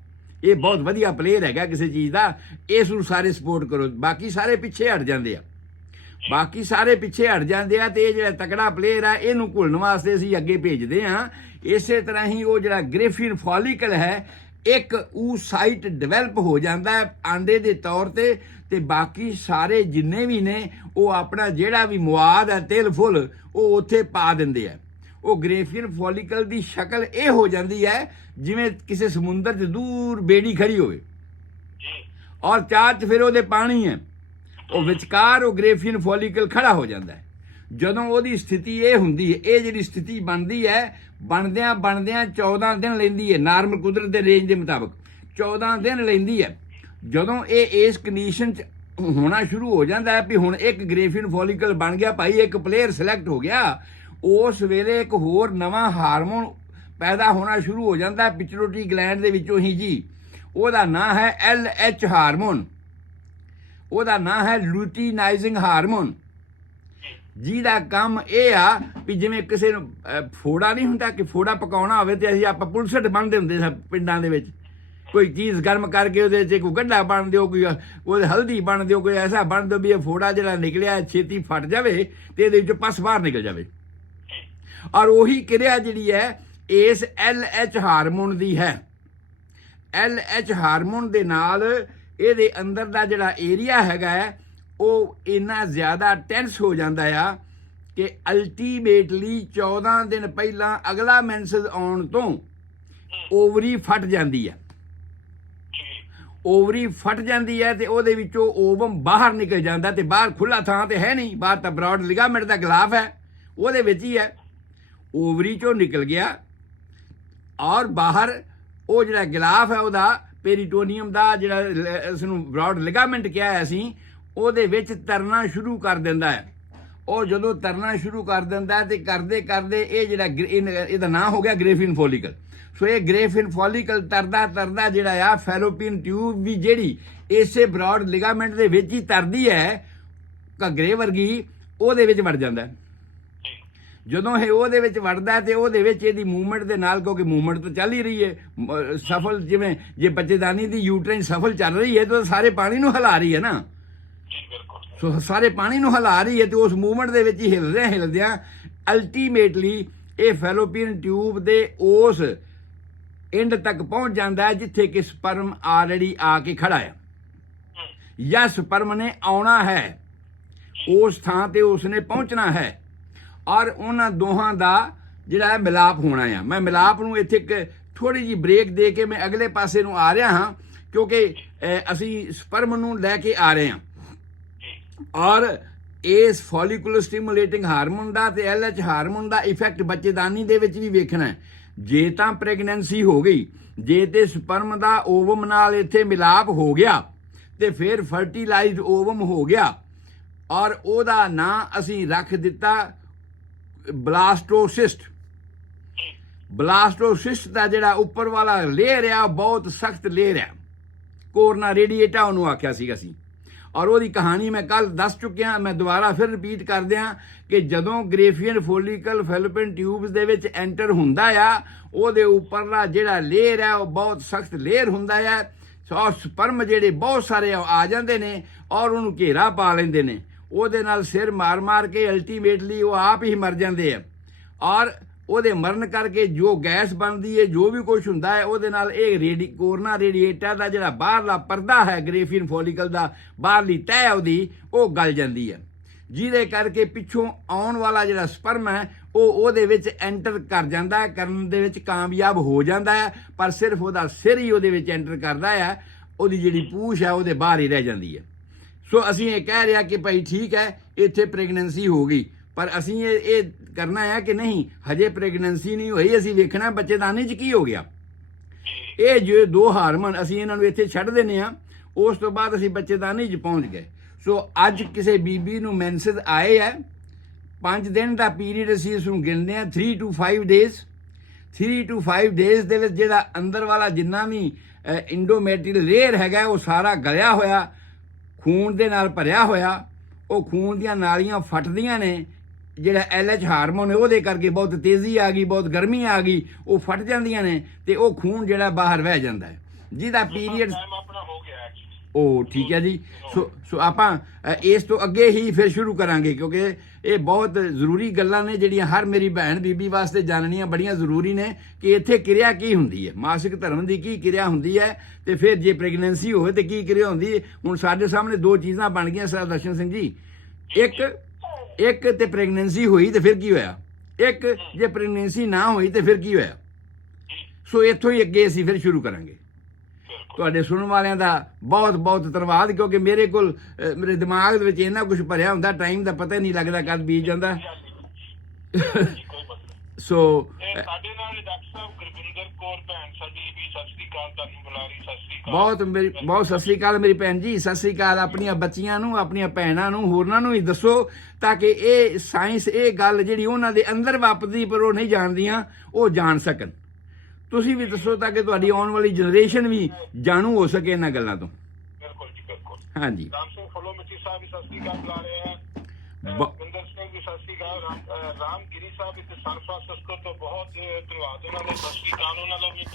ਇਹ ਬਹੁਤ ਵਧੀਆ ਪਲੇਅਰ ਹੈਗਾ ਕਿਸੇ ਚੀਜ਼ ਦਾ, ਇਸ ਨੂੰ ਸਾਰੇ ਸਪੋਰਟ ਕਰੋ। ਬਾਕੀ ਸਾਰੇ ਪਿੱਛੇ ਹਟ ਜਾਂਦੇ ਆ, ਬਾਕੀ ਸਾਰੇ ਪਿੱਛੇ ਹਟ ਜਾਂਦੇ ਆ, ਤੇ ਇਹ ਜਿਹੜਾ ਤਕੜਾ ਪਲੇਅਰ ਆ ਇਹਨੂੰ ਘੁਲਣ ਵਾਸਤੇ ਅਸੀਂ ਅੱਗੇ ਭੇਜਦੇ ਹਾਂ। ਇਸੇ ਤਰ੍ਹਾਂ ਹੀ ਉਹ ਜਿਹੜਾ ਗ੍ਰੇਫੀਅਨ ਫੋਲੀਕਲ ਹੈ, ਇੱਕ ਸਾਈਟ ਡਿਵੈਲਪ ਹੋ ਜਾਂਦਾ ਹੈ ਆਂਡੇ ਦੇ ਤੌਰ ਤੇ ਬਾਕੀ ਸਾਰੇ ਜਿੰਨੇ ਵੀ ਨੇ ਉਹ ਆਪਣਾ ਜਿਹੜਾ ਵੀ ਮੁਆਦ ਹੈ, ਤਿਲ ਫੁੱਲ, ਉਹ ਉੱਥੇ ਪਾ ਦਿੰਦੇ ਆ। ਉਹ ਗ੍ਰੇਫੀਅਨ ਫੋਲੀਕਲ ਦੀ ਸ਼ਕਲ ਇਹ ਹੋ ਜਾਂਦੀ ਹੈ ਜਿਵੇਂ ਕਿਸੇ ਸਮੁੰਦਰ 'ਚ ਦੂਰ ਬੇੜੀ ਖੜੀ ਹੋਵੇ ਔਰ ਚਾਰ 'ਚ ਫਿਰ ਉਹਦੇ ਪਾਣੀ ਹੈ, ਉਹ ਵਿਚਕਾਰ ਉਹ ਗ੍ਰੇਫੀਅਨ ਫੋਲੀਕਲ ਖੜਾ ਹੋ ਜਾਂਦਾ ਹੈ। ਜਦੋਂ ਉਹਦੀ ਸਥਿਤੀ ਇਹ ਹੁੰਦੀ ਹੈ, ਇਹ ਜਿਹੜੀ ਸਥਿਤੀ ਬਣਦੀ ਹੈ, ਬਣਦਿਆਂ 14 ਦਿਨ ਲੈਂਦੀ ਹੈ, ਨਾਰਮਲ ਕੁਦਰਤ ਦੇ ਰੇਂਜ ਦੇ ਮੁਤਾਬਕ 14 ਦਿਨ ਲੈਂਦੀ ਹੈ। ਜਦੋਂ ਇਹ ਇਸ ਕੰਡੀਸ਼ਨ 'ਚ ਹੋਣਾ ਸ਼ੁਰੂ ਹੋ ਜਾਂਦਾ ਹੈ ਵੀ ਹੁਣ ਇੱਕ ਗ੍ਰੇਫੀਅਨ ਫੋਲੀਕਲ ਬਣ ਗਿਆ ਭਾਈ, ਇੱਕ ਪਲੇਅਰ ਸਿਲੈਕਟ ਹੋ ਗਿਆ, ਉਸ ਵੇਲੇ ਇੱਕ ਹੋਰ ਨਵਾਂ ਹਾਰਮੋਨ ਪੈਦਾ ਹੋਣਾ ਸ਼ੁਰੂ ਹੋ ਜਾਂਦਾ ਪਿਚੁਇਟਰੀ ਗਲੈਂਡ ਦੇ ਵਿੱਚੋਂ ਹੀ ਜੀ। ਉਹਦਾ ਨਾਂ ਹੈ LH ਹਾਰਮੋਨ, ਉਹਦਾ ਨਾਂ ਹੈ ਲੂਟੀਨਾਈਜ਼ਿੰਗ ਹਾਰਮੋਨ, ਜਿਹਦਾ ਕੰਮ ਇਹ ਆ ਵੀ ਜਿਵੇਂ ਕਿਸੇ ਨੂੰ ਫੋੜਾ ਨਹੀਂ ਹੁੰਦਾ ਕਿ ਫੋੜਾ ਪਕਾਉਣਾ ਹੋਵੇ ਤੇ ਅਸੀਂ ਆਪਾਂ ਪੁਲਸਟ ਬਣਦੇ ਹੁੰਦੇ ਸੀ ਪਿੰਡਾਂ ਦੇ ਵਿੱਚ, ਕੋਈ ਚੀਜ਼ ਗਰਮ ਕਰਕੇ ਉਹਦੇ 'ਚ ਕੋਈ ਗੰਢਾ ਬਣ ਦਿਓ, ਕੋਈ ਉਹਦੇ ਹਲਦੀ ਬਣ ਦਿਓ, ਕੋਈ ਐਸਾ ਬਣ ਦਿਓ ਵੀ ਇਹ ਫੋੜਾ ਜਿਹੜਾ ਨਿਕਲਿਆ ਛੇਤੀ ਫਟ ਜਾਵੇ ਤੇ ਇਹਦੇ ਵਿੱਚੋਂ ਪਸ ਬਾਹਰ ਨਿਕਲ ਜਾਵੇ। ਔਰ ਉਹੀ ਕਿਰਿਆ ਜਿਹੜੀ ਹੈ ਇਸ LH ਹਾਰਮੋਨ ਦੀ ਹੈ। LH ਹਾਰਮੋਨ ਦੇ ਨਾਲ ਇਹਦੇ ਅੰਦਰ ਦਾ ਜਿਹੜਾ ਏਰੀਆ ਹੈਗਾ ਹੈ ਉਹ ਇੰਨਾ ਜ਼ਿਆਦਾ ਟੈਂਸ ਹੋ ਜਾਂਦਾ ਆ ਕਿ ਅਲਟੀਮੇਟਲੀ 14 ਦਿਨ ਪਹਿਲਾਂ ਅਗਲਾ ਮੈਂਸਸ ਆਉਣ ਤੋਂ ਓਵਰੀ ਫਟ ਜਾਂਦੀ ਹੈ। ਓਵਰੀ ਫਟ ਜਾਂਦੀ ਹੈ ਤੇ ਉਹਦੇ ਵਿੱਚੋਂ ਓਵਮ ਬਾਹਰ ਨਿਕਲ ਜਾਂਦਾ, ਤੇ ਬਾਹਰ ਖੁੱਲਾ ਥਾਂ ਤੇ ਹੈ ਨਹੀਂ, ਬਾਹਰ ਤਾਂ ਬ੍ਰੌਡ ਲਿਗਾਮੈਂਟ ਦਾ ਗਲਾਫ ਹੈ, ਉਹਦੇ ਵਿੱਚ ਹੀ ਹੈ। ਓਵਰੀ ਚੋਂ ਨਿਕਲ ਗਿਆ ਔਰ ਬਾਹਰ ਉਹ ਜਿਹੜਾ ਗਿਲਾਫ ਹੈ ਉਹਦਾ ਪੈਰੀਟੋਨੀਅਮ ਦਾ ਜਿਹੜਾ ਇਸ ਨੂੰ ਬ੍ਰੌਡ ਲਿਗਾਮੈਂਟ ਕਿਹਾ ਅਸੀਂ, ਉਹਦੇ ਵਿੱਚ ਤਰਨਾ ਸ਼ੁਰੂ ਕਰ ਦਿੰਦਾ ਹੈ। ਉਹ ਜਦੋਂ ਤਰਨਾ ਸ਼ੁਰੂ ਕਰ ਦਿੰਦਾ ਤੇ ਕਰਦੇ ਕਰਦੇ ਇਹ ਜਿਹੜਾ ਇਹਦਾ ਨਾਂ ਹੋ ਗਿਆ ਗ੍ਰੇਫੀਅਨ ਫੋਲੀਕਲ। ਸੋ ਇਹ ਗ੍ਰੇਫੀਅਨ ਫੋਲੀਕਲ ਤਰਦਾ ਜਿਹੜਾ ਆ ਫੈਲੋਪੀਅਨ ਟਿਊਬ ਵੀ ਜਿਹੜੀ ਇਸੇ ਬ੍ਰੌਡ ਲਿਗਾਮੈਂਟ ਦੇ ਵਿੱਚ ਹੀ ਤਰਦੀ ਹੈ, ਘੱਗਰੇ ਵਰਗੀ, ਉਹਦੇ ਵਿੱਚ ਵੜ ਜਾਂਦਾ। ਜਦੋਂ ਇਹ ਉਹਦੇ ਵਿੱਚ ਵੜਦਾ ਤੇ ਉਹਦੇ ਵਿੱਚ ਇਹਦੀ ਮੂਵਮੈਂਟ ਦੇ ਨਾਲ, ਕਿਉਂਕਿ ਮੂਵਮੈਂਟ ਤਾਂ ਚੱਲ ਹੀ ਰਹੀ ਹੈ ਸਫਲ, ਜਿਵੇਂ ਜੇ ਬੱਚੇਦਾਨੀ ਦੀ ਯੂਟਰਾਈਨ ਸਫਲ ਚੱਲ ਰਹੀ ਹੈ ਤਾਂ ਸਾਰੇ ਪਾਣੀ ਨੂੰ ਹਿਲਾ ਰਹੀ ਹੈ ਨਾ, ਸੋ ਸਾਰੇ ਪਾਣੀ ਨੂੰ ਹਿਲਾ ਰਹੀ ਹੈ ਤੇ ਉਸ ਮੂਵਮੈਂਟ ਦੇ ਵਿੱਚ ਹੀ ਹਿਲਦਿਆਂ ਅਲਟੀਮੇਟਲੀ ਇਹ ਫੈਲੋਪੀਅਨ ਟਿਊਬ ਦੇ ਉਸ ਐਂਡ ਤੱਕ ਪਹੁੰਚ ਜਾਂਦਾ ਹੈ ਜਿੱਥੇ ਕਿ ਸਪਰਮ ਆਲਰੇਡੀ ਆ ਕੇ ਖੜਾ ਹੈ ਜਾਂ ਸਪਰਮ ਨੇ ਆਉਣਾ ਹੈ, ਉਸ ਥਾਂ ਤੇ ਉਸਨੇ ਪਹੁੰਚਣਾ ਹੈ ਔਰ ਉਹਨਾਂ ਦੋਹਾਂ ਦਾ ਜਿਹੜਾ ਹੈ ਮਿਲਾਪ ਹੋਣਾ ਆ। ਮੈਂ ਮਿਲਾਪ ਨੂੰ ਇੱਥੇ ਇੱਕ ਥੋੜ੍ਹੀ ਜਿਹੀ ਬ੍ਰੇਕ ਦੇ ਕੇ ਮੈਂ ਅਗਲੇ ਪਾਸੇ ਨੂੰ ਆ ਰਿਹਾ ਹਾਂ, ਕਿਉਂਕਿ ਅਸੀਂ ਸਪਰਮ ਨੂੰ ਲੈ ਕੇ ਆ ਰਹੇ ਹਾਂ ਔਰ ਇਸ ਫੋਲੀਕੂਲਰ ਸਟਿਮੂਲੇਟਿੰਗ ਹਾਰਮੋਨ ਦਾ ਤੇ LH ਹਾਰਮੋਨ ਦਾ ਇਫੈਕਟ ਬੱਚੇਦਾਨੀ ਦੇ ਵਿੱਚ ਵੀ ਵੇਖਣਾ ਹੈ। ਜੇ ਤਾਂ ਪ੍ਰੈਗਨੈਂਸੀ ਹੋ ਗਈ, ਜੇ ਤੇ ਸਪਰਮ ਦਾ ਓਵਮ ਨਾਲ ਇੱਥੇ ਮਿਲਾਪ ਹੋ ਗਿਆ ਤੇ ਫਿਰ ਫਰਟੀਲਾਈਜ਼ਡ ਓਵਮ ਹੋ ਗਿਆ ਔਰ ਉਹਦਾ ਨਾਂ ਅਸੀਂ ਰੱਖ ਦਿੱਤਾ ਬਲਾਸਟੋਸਿਸਟ। ਬਲਾਸਟੋਸਿਸਟ ਦਾ ਜਿਹੜਾ ਉੱਪਰ ਵਾਲਾ ਲੇਅਰ ਆ ਬਹੁਤ ਸਖਤ ਲੇਅਰ ਆ, ਕੋਰਨਾ ਰੇਡੀਏਟਾ ਉਹਨੂੰ ਆਖਿਆ ਸੀਗਾ ਅਸੀਂ, ਔਰ ਉਹਦੀ ਕਹਾਣੀ ਮੈਂ ਕੱਲ ਦੱਸ ਚੁੱਕਿਆ। ਮੈਂ ਦੁਬਾਰਾ ਫਿਰ ਰਿਪੀਟ ਕਰ ਦਿਆਂ ਕਿ ਜਦੋਂ ਗ੍ਰੇਫੀਅਨ ਫੋਲੀਕਲ ਫੈਲੋਪੀਅਨ ਟਿਊਬਸ ਦੇ ਵਿੱਚ ਐਂਟਰ ਹੁੰਦਾ ਆ, ਉਹਦੇ ਉੱਪਰਲਾ ਜਿਹੜਾ ਲੇਅਰ ਹੈ ਉਹ ਬਹੁਤ ਸਖਤ ਲੇਅਰ ਹੁੰਦਾ ਹੈ ਔਰ ਸਪਰਮ ਜਿਹੜੇ ਬਹੁਤ ਸਾਰੇ ਆ ਜਾਂਦੇ ਨੇ ਔਰ ਉਹਨੂੰ ਘੇਰਾ ਪਾ ਲੈਂਦੇ ਨੇ, ਉਹਦੇ ਨਾਲ ਸਿਰ ਮਾਰ ਕੇ ਅਲਟੀਮੇਟਲੀ ਉਹ ਆਪ ਹੀ ਮਰ ਜਾਂਦੇ ਆ ਔਰ ਉਹਦੇ ਮਰਨ ਕਰਕੇ ਜੋ ਗੈਸ ਬਣਦੀ ਹੈ, ਜੋ ਵੀ ਕੁਝ ਹੁੰਦਾ ਹੈ, ਉਹਦੇ ਨਾਲ ਇਹ ਕੋਰਨਾ ਰੇਡੀਏਟਾ ਦਾ ਜਿਹੜਾ ਬਾਹਰਲਾ ਪਰਦਾ ਹੈ ਗ੍ਰੇਫੀਅਨ ਫੋਲੀਕਲ ਦਾ, ਬਾਹਰਲੀ ਤਹਿ ਉਹਦੀ ਉਹ ਗਲ ਜਾਂਦੀ ਹੈ। ਜਿਹਦੇ ਕਰਕੇ ਪਿੱਛੋਂ ਆਉਣ ਵਾਲਾ ਜਿਹੜਾ ਸਪਰਮ ਹੈ ਉਹ ਉਹਦੇ ਵਿੱਚ ਐਂਟਰ ਕਰ ਜਾਂਦਾ ਹੈ, ਕਰਨ ਦੇ ਵਿੱਚ ਕਾਮਯਾਬ ਹੋ ਜਾਂਦਾ ਹੈ, ਪਰ ਸਿਰਫ ਉਹਦਾ ਸਿਰ ਹੀ ਉਹਦੇ ਵਿੱਚ ਐਂਟਰ ਕਰਦਾ ਹੈ, ਉਹਦੀ ਜਿਹੜੀ ਪੂਛ ਹੈ ਉਹਦੇ ਬਾਹਰ ਹੀ ਰਹਿ ਜਾਂਦੀ ਹੈ। ਸੋ ਅਸੀਂ ਇਹ ਕਹਿ ਰਿਹਾ ਕਿ ਭਾਈ ਠੀਕ ਹੈ ਇੱਥੇ ਪ੍ਰੈਗਨੈਂਸੀ ਹੋ ਗਈ, ਪਰ ਅਸੀਂ ਇਹ ਕਰਨਾ ਹੈ ਕਿ ਨਹੀਂ ਹਜੇ ਪ੍ਰੈਗਨੈਂਸੀ ਨਹੀਂ ਹੋਈ, ਅਸੀਂ ਵੇਖਣਾ ਬੱਚੇਦਾਨੀ 'ਚ ਕੀ ਹੋ ਗਿਆ। ਇਹ ਜੋ ਦੋ ਹਾਰਮੋਨ ਅਸੀਂ ਇਹਨਾਂ ਨੂੰ ਇੱਥੇ ਛੱਡ ਦਿੰਦੇ ਹਾਂ, ਉਸ ਤੋਂ ਬਾਅਦ ਅਸੀਂ ਬੱਚੇਦਾਨੀ 'ਚ ਪਹੁੰਚ ਗਏ। ਸੋ ਅੱਜ ਕਿਸੇ ਬੀਬੀ ਨੂੰ ਮੈਂਸਸ ਆਏ ਹੈ, 5 ਦਿਨ ਦਾ ਪੀਰੀਅਡ ਅਸੀਂ ਇਸ ਨੂੰ ਗਿਣਦੇ ਹਾਂ 3 to 5 days। 3 to 5 days ਦੇ ਵਿੱਚ ਜਿਹੜਾ ਅੰਦਰ ਵਾਲਾ ਜਿੰਨਾ ਵੀ ਇੰਡੋਮੈਟਰੀਅਲ ਲੇਅਰ ਹੈਗਾ ਉਹ ਸਾਰਾ ਗਲਿਆ ਹੋਇਆ, ਖੂਨ ਦੇ ਨਾਲ ਭਰਿਆ ਹੋਇਆ, ਉਹ ਖੂਨ ਦੀਆਂ ਨਾਲੀਆਂ ਫਟਦੀਆਂ ਨੇ, ਜਿਹੜਾ LH ਹਾਰਮੋਨ ਹੈ ਉਹਦੇ ਕਰਕੇ ਬਹੁਤ ਤੇਜ਼ੀ ਆ ਗਈ, ਬਹੁਤ ਗਰਮੀ ਆ ਗਈ, ਉਹ ਫਟ ਜਾਂਦੀਆਂ ਨੇ ਤੇ ਉਹ ਖੂਨ ਜਿਹੜਾ ਬਾਹਰ ਵਹਿ ਜਾਂਦਾ ਹੈ, ਜਿਹਦਾ ਪੀਰੀਅਡ ਆਪਣਾ ਹੋ ਗਿਆ ਐਕਚੁਅਲੀ। ਉਹ ਠੀਕ ਹੈ ਜੀ। ਸੋ ਆਪਾਂ ਇਸ ਤੋਂ ਅੱਗੇ ਹੀ ਫਿਰ ਸ਼ੁਰੂ ਕਰਾਂਗੇ, ਕਿਉਂਕਿ ਇਹ ਬਹੁਤ ਜ਼ਰੂਰੀ ਗੱਲਾਂ ਨੇ ਜਿਹੜੀਆਂ ਹਰ ਮੇਰੀ ਭੈਣ ਬੀਬੀ ਵਾਸਤੇ ਜਾਣਨੀਆਂ ਬੜੀਆਂ ਜ਼ਰੂਰੀ ਨੇ ਕਿ ਇੱਥੇ ਕਿਰਿਆ ਕੀ ਹੁੰਦੀ ਹੈ, ਮਾਸਿਕ ਧਰਮ ਦੀ ਕੀ ਕਿਰਿਆ ਹੁੰਦੀ ਹੈ, ਤੇ ਫਿਰ ਜੇ ਪ੍ਰੈਗਨੈਂਸੀ ਹੋਵੇ ਤੇ ਕੀ ਕਿਰਿਆ ਹੁੰਦੀ ਹੈ। ਹੁਣ ਸਾਡੇ ਸਾਹਮਣੇ ਦੋ ਚੀਜ਼ਾਂ ਬਣ ਗਈਆਂ ਸਰ ਦਰਸ਼ਨ ਸਿੰਘ ਜੀ, ਇੱਕ ਤੇ ਪ੍ਰੈਗਨੈਂਸੀ ਹੋਈ ਤੇ ਫਿਰ ਕੀ ਹੋਇਆ, ਇੱਕ ਜੇ ਪ੍ਰੈਗਨੈਂਸੀ ਨਾ ਹੋਈ ਤੇ ਫਿਰ ਕੀ ਹੋਇਆ। ਸੋ ਇੱਥੋਂ ਹੀ ਅੱਗੇ ਅਸੀਂ ਫਿਰ ਸ਼ੁਰੂ ਕਰਾਂਗੇ। ਤੁਹਾਡੇ ਸੁਣਨ ਵਾਲਿਆਂ ਦਾ ਬਹੁਤ ਬਹੁਤ ਧੰਨਵਾਦ, ਕਿਉਂਕਿ ਮੇਰੇ ਕੋਲ ਮੇਰੇ ਦਿਮਾਗ ਦੇ ਵਿੱਚ ਇੰਨਾ ਕੁਝ ਭਰਿਆ ਹੁੰਦਾ, ਟਾਈਮ ਦਾ ਪਤਾ ਹੀ ਨਹੀਂ ਲੱਗਦਾ ਕਦ ਬੀਤ ਜਾਂਦਾ। ਸੋ ਸਾਡੇ ਨਾਲ ਡਾਕਟਰ ਸਾਹਿਬ ਗੁਰਵਿੰਦਰ ਕੌਰ ਭੈਣ ਸਾਡੀ ਵੀ ਸਤਿ ਸ੍ਰੀ ਅਕਾਲ, ਤੁਹਾਨੂੰ ਬੁਲਾ ਰਹੀ। ਸਤਿ ਸ੍ਰੀ ਅਕਾਲ। ਬਹੁਤ ਸਤਿ ਸ੍ਰੀ ਅਕਾਲ ਮੇਰੀ ਭੈਣ ਜੀ, ਸਤਿ ਸ੍ਰੀ ਅਕਾਲ। ਆਪਣੀਆਂ ਬੱਚੀਆਂ ਨੂੰ, ਆਪਣੀਆਂ ਭੈਣਾਂ ਨੂੰ, ਹੋਰਨਾਂ ਨੂੰ ਵੀ ਦੱਸੋ ਤਾਂ ਕਿ ਇਹ ਸਾਇੰਸ, ਇਹ ਗੱਲ ਜਿਹੜੀ ਉਹਨਾਂ ਦੇ ਅੰਦਰ ਵਾਪਰਦੀ ਪਰ ਉਹ ਨਹੀਂ ਜਾਣਦੀਆਂ, ਉਹ ਜਾਣ ਸਕਣ। ਤੁਸੀਂ ਵੀ ਦੱਸੋ ਤਾਂ ਕਿ ਤੁਹਾਡੀ ਆਉਣ ਵਾਲੀ ਜਨਰੇਸ਼ਨ ਵੀ ਜਾਣੂ ਹੋ ਸਕੇ ਇਹਨਾਂ ਗੱਲਾਂ ਤੋਂ। ਬਿਲਕੁਲ ਜੀ ਬਿਲਕੁਲ। ਹਾਂਜੀ ਰਾਮ ਸਿੰਘ ਫਲੋ ਮਿੱਟੀ ਸਾਹਿਬ ਵੀ ਸਤਿ ਸ੍ਰੀ ਅਕਾਲ ਬੁਲਾ ਰਹੇ ਆ, ਵਿੰਦਰ ਸਿੰਘ ਵੀ ਸਤਿ ਸ੍ਰੀ ਅਕਾਲ, ਰਾਮਗਿਰੀ ਸਾਹਿਬ ਇੱਥੇ ਸਨ ਫਰਾਂਸਿਸਕੋ ਤੋਂ ਬਹੁਤ ਧੰਨਵਾਦ ਉਹਨਾਂ ਦਾ, ਸਤਿ ਸ੍ਰੀ ਅਕਾਲ ਉਹਨਾਂ ਦਾ ਵੀ।